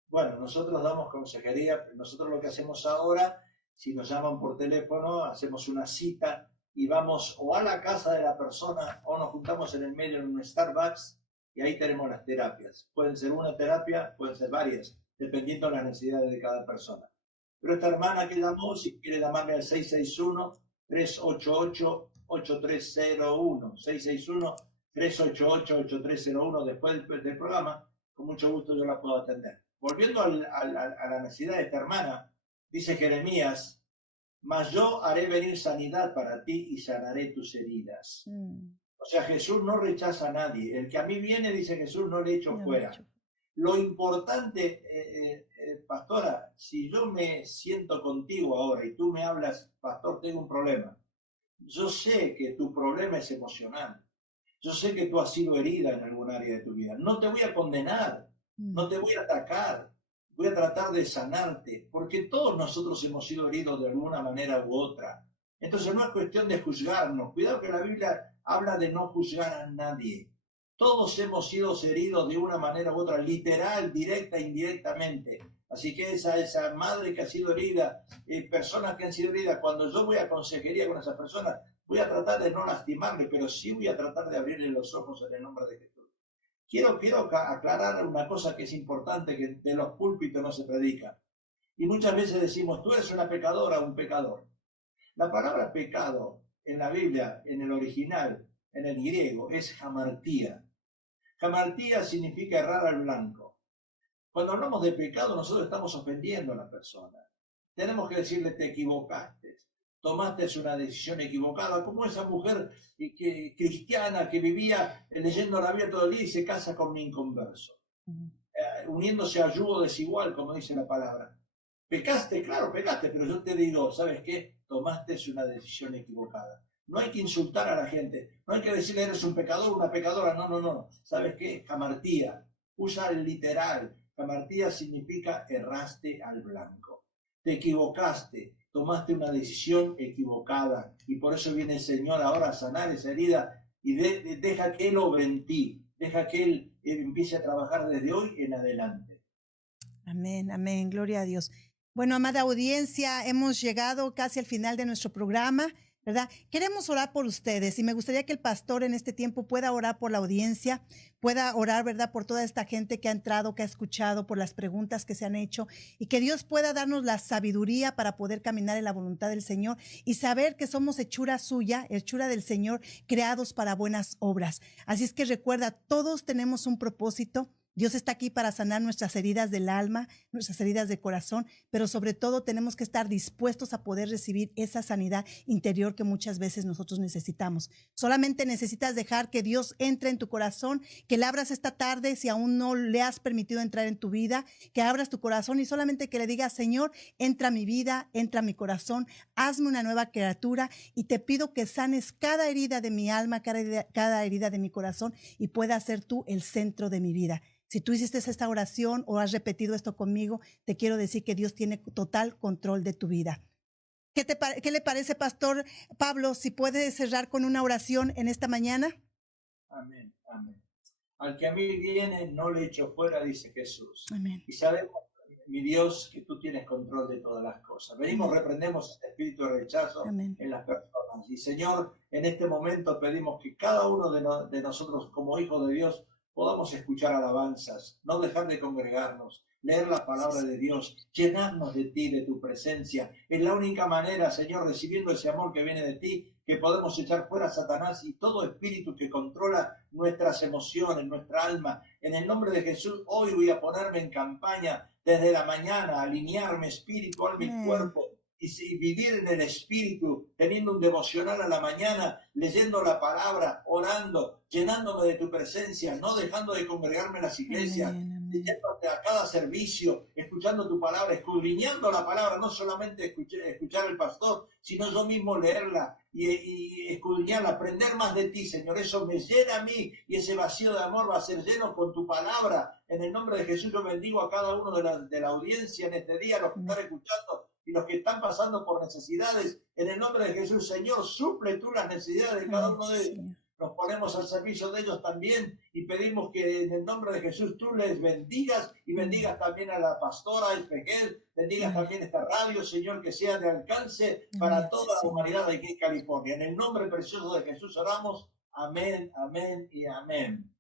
Bueno, nosotros damos consejería. Nosotros lo que hacemos ahora, si nos llaman por teléfono, hacemos una cita y vamos o a la casa de la persona o nos juntamos en el medio en un Starbucks y ahí tenemos las terapias. Pueden ser una terapia, pueden ser varias, dependiendo de las necesidades de cada persona. Pero esta hermana que llamó, si quiere llamarme al 661-388-8301, 661-388-8301 después del programa, con mucho gusto yo la puedo atender. Volviendo a la necesidad de esta hermana, dice Jeremías, mas yo haré venir sanidad para ti y sanaré tus heridas. O sea, Jesús no rechaza a nadie. El que a mí viene, dice Jesús, no le echo fuera. Lo importante, pastora, si yo me siento contigo ahora y tú me hablas, pastor, tengo un problema. Yo sé que tu problema es emocional. Yo sé que tú has sido herida en algún área de tu vida. No te voy a condenar, no te voy a atacar, voy a tratar de sanarte, porque todos nosotros hemos sido heridos de alguna manera u otra. Entonces no es cuestión de juzgarnos. Cuidado que la Biblia habla de no juzgar a nadie. Todos hemos sido heridos de una manera u otra, literal, directa e indirectamente. Así que esa madre que ha sido herida, personas que han sido heridas, cuando yo voy a consejería con esas personas, voy a tratar de no lastimarle, pero sí voy a tratar de abrirle los ojos en el nombre de Jesús. Quiero aclarar una cosa que es importante, que de los púlpitos no se predica. Y muchas veces decimos, tú eres una pecadora o un pecador. La palabra pecado en la Biblia, en el original, en el griego, es hamartía. Hamartía significa errar al blanco. Cuando hablamos de pecado, nosotros estamos ofendiendo a la persona. Tenemos que decirle, te equivocaste, tomaste una decisión equivocada, como esa mujer cristiana que vivía leyendo la Biblia todo el día y se casa con un inconverso, uniéndose a yugo desigual, como dice la palabra. Pecaste, claro, pecaste, pero yo te digo, ¿sabes qué? Tomaste una decisión equivocada. No hay que insultar a la gente, no hay que decirle eres un pecador, una pecadora, no. ¿Sabes qué? Hamartía, usa el literal. Hamartía significa erraste al blanco. Te equivocaste, tomaste una decisión equivocada y por eso viene el Señor ahora a sanar esa herida y deja que Él obre en ti, deja que Él empiece a trabajar desde hoy en adelante. Amén, amén, gloria a Dios. Bueno, amada audiencia, hemos llegado casi al final de nuestro programa. ¿verdad? Queremos orar por ustedes y me gustaría que el pastor en este tiempo pueda orar por la audiencia, pueda orar, ¿verdad? Por toda esta gente que ha entrado, que ha escuchado, por las preguntas que se han hecho y que Dios pueda darnos la sabiduría para poder caminar en la voluntad del Señor y saber que somos hechura suya, hechura del Señor, creados para buenas obras. Así es que recuerda, todos tenemos un propósito. Dios está aquí para sanar nuestras heridas del alma, nuestras heridas de corazón, pero sobre todo tenemos que estar dispuestos a poder recibir esa sanidad interior que muchas veces nosotros necesitamos. Solamente necesitas dejar que Dios entre en tu corazón, que le abras esta tarde si aún no le has permitido entrar en tu vida, que abras tu corazón y solamente que le digas, Señor, entra a mi vida, entra a mi corazón, hazme una nueva criatura y te pido que sanes cada herida de mi alma, cada herida de mi corazón y puedas ser tú el centro de mi vida. Si tú hiciste esta oración o has repetido esto conmigo, te quiero decir que Dios tiene total control de tu vida. ¿Qué le parece, Pastor Pablo, si puede cerrar con una oración en esta mañana? Amén, amén. Al que a mí viene, no le echo fuera, dice Jesús. Amén. Y sabemos, mi Dios, que tú tienes control de todas las cosas. Venimos, reprendemos este espíritu de rechazo Amén. en las personas. Y Señor, en este momento pedimos que cada uno de nosotros, como hijos de Dios, podamos escuchar alabanzas, no dejar de congregarnos, leer la palabra de Dios, llenarnos de ti, de tu presencia. Es la única manera, Señor, recibiendo ese amor que viene de ti, que podemos echar fuera a Satanás y todo espíritu que controla nuestras emociones, nuestra alma. En el nombre de Jesús, hoy voy a ponerme en campaña desde la mañana, alinearme espíritu, alma y cuerpo. Y vivir en el espíritu, teniendo un devocional a la mañana, leyendo la palabra, orando, llenándome de tu presencia, no dejando de congregarme en las iglesias, yéndote a cada servicio, escuchando tu palabra, escudriñando la palabra, no solamente escuchar al pastor, sino yo mismo leerla y escudriñarla, aprender más de ti, Señor. Eso me llena a mí y ese vacío de amor va a ser lleno con tu palabra. En el nombre de Jesús yo bendigo a cada uno de la audiencia en este día, los que están escuchando y los que están pasando por necesidades. En el nombre de Jesús, Señor, suple tú las necesidades de cada uno de ellos. Nos ponemos al servicio de ellos también y pedimos que en el nombre de Jesús tú les bendigas y bendigas también a la pastora Espejel, bendigas también esta radio, Señor, que sea de alcance para toda la humanidad de aquí en California. En el nombre precioso de Jesús oramos. Amén, amén y amén.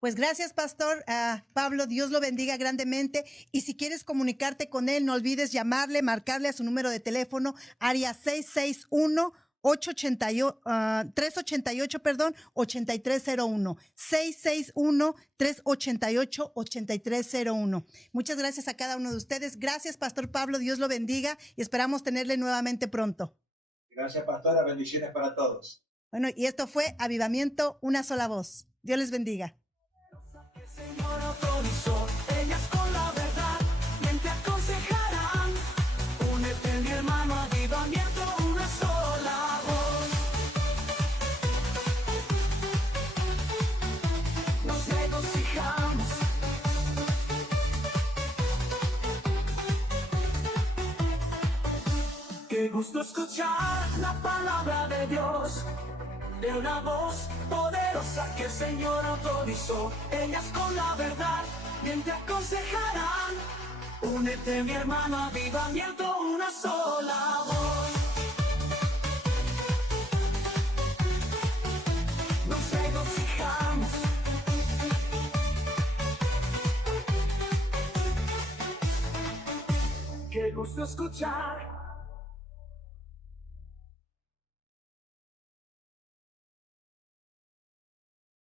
Pues gracias, Pastor Pablo, Dios lo bendiga grandemente. Y si quieres comunicarte con él, no olvides llamarle, marcarle a su número de teléfono, área 661 388-8301, 661-388-8301. Muchas gracias a cada uno de ustedes. Gracias, Pastor Pablo, Dios lo bendiga y esperamos tenerle nuevamente pronto. Gracias, pastora, bendiciones para todos. Bueno, y esto fue Avivamiento, una sola voz. Dios les bendiga. Qué gusto escuchar la palabra de Dios, de una voz poderosa que el Señor autorizó. Ellas con la verdad bien te aconsejarán. Únete, mi hermano, avivamiento, una sola voz. Nos regocijamos. Qué gusto escuchar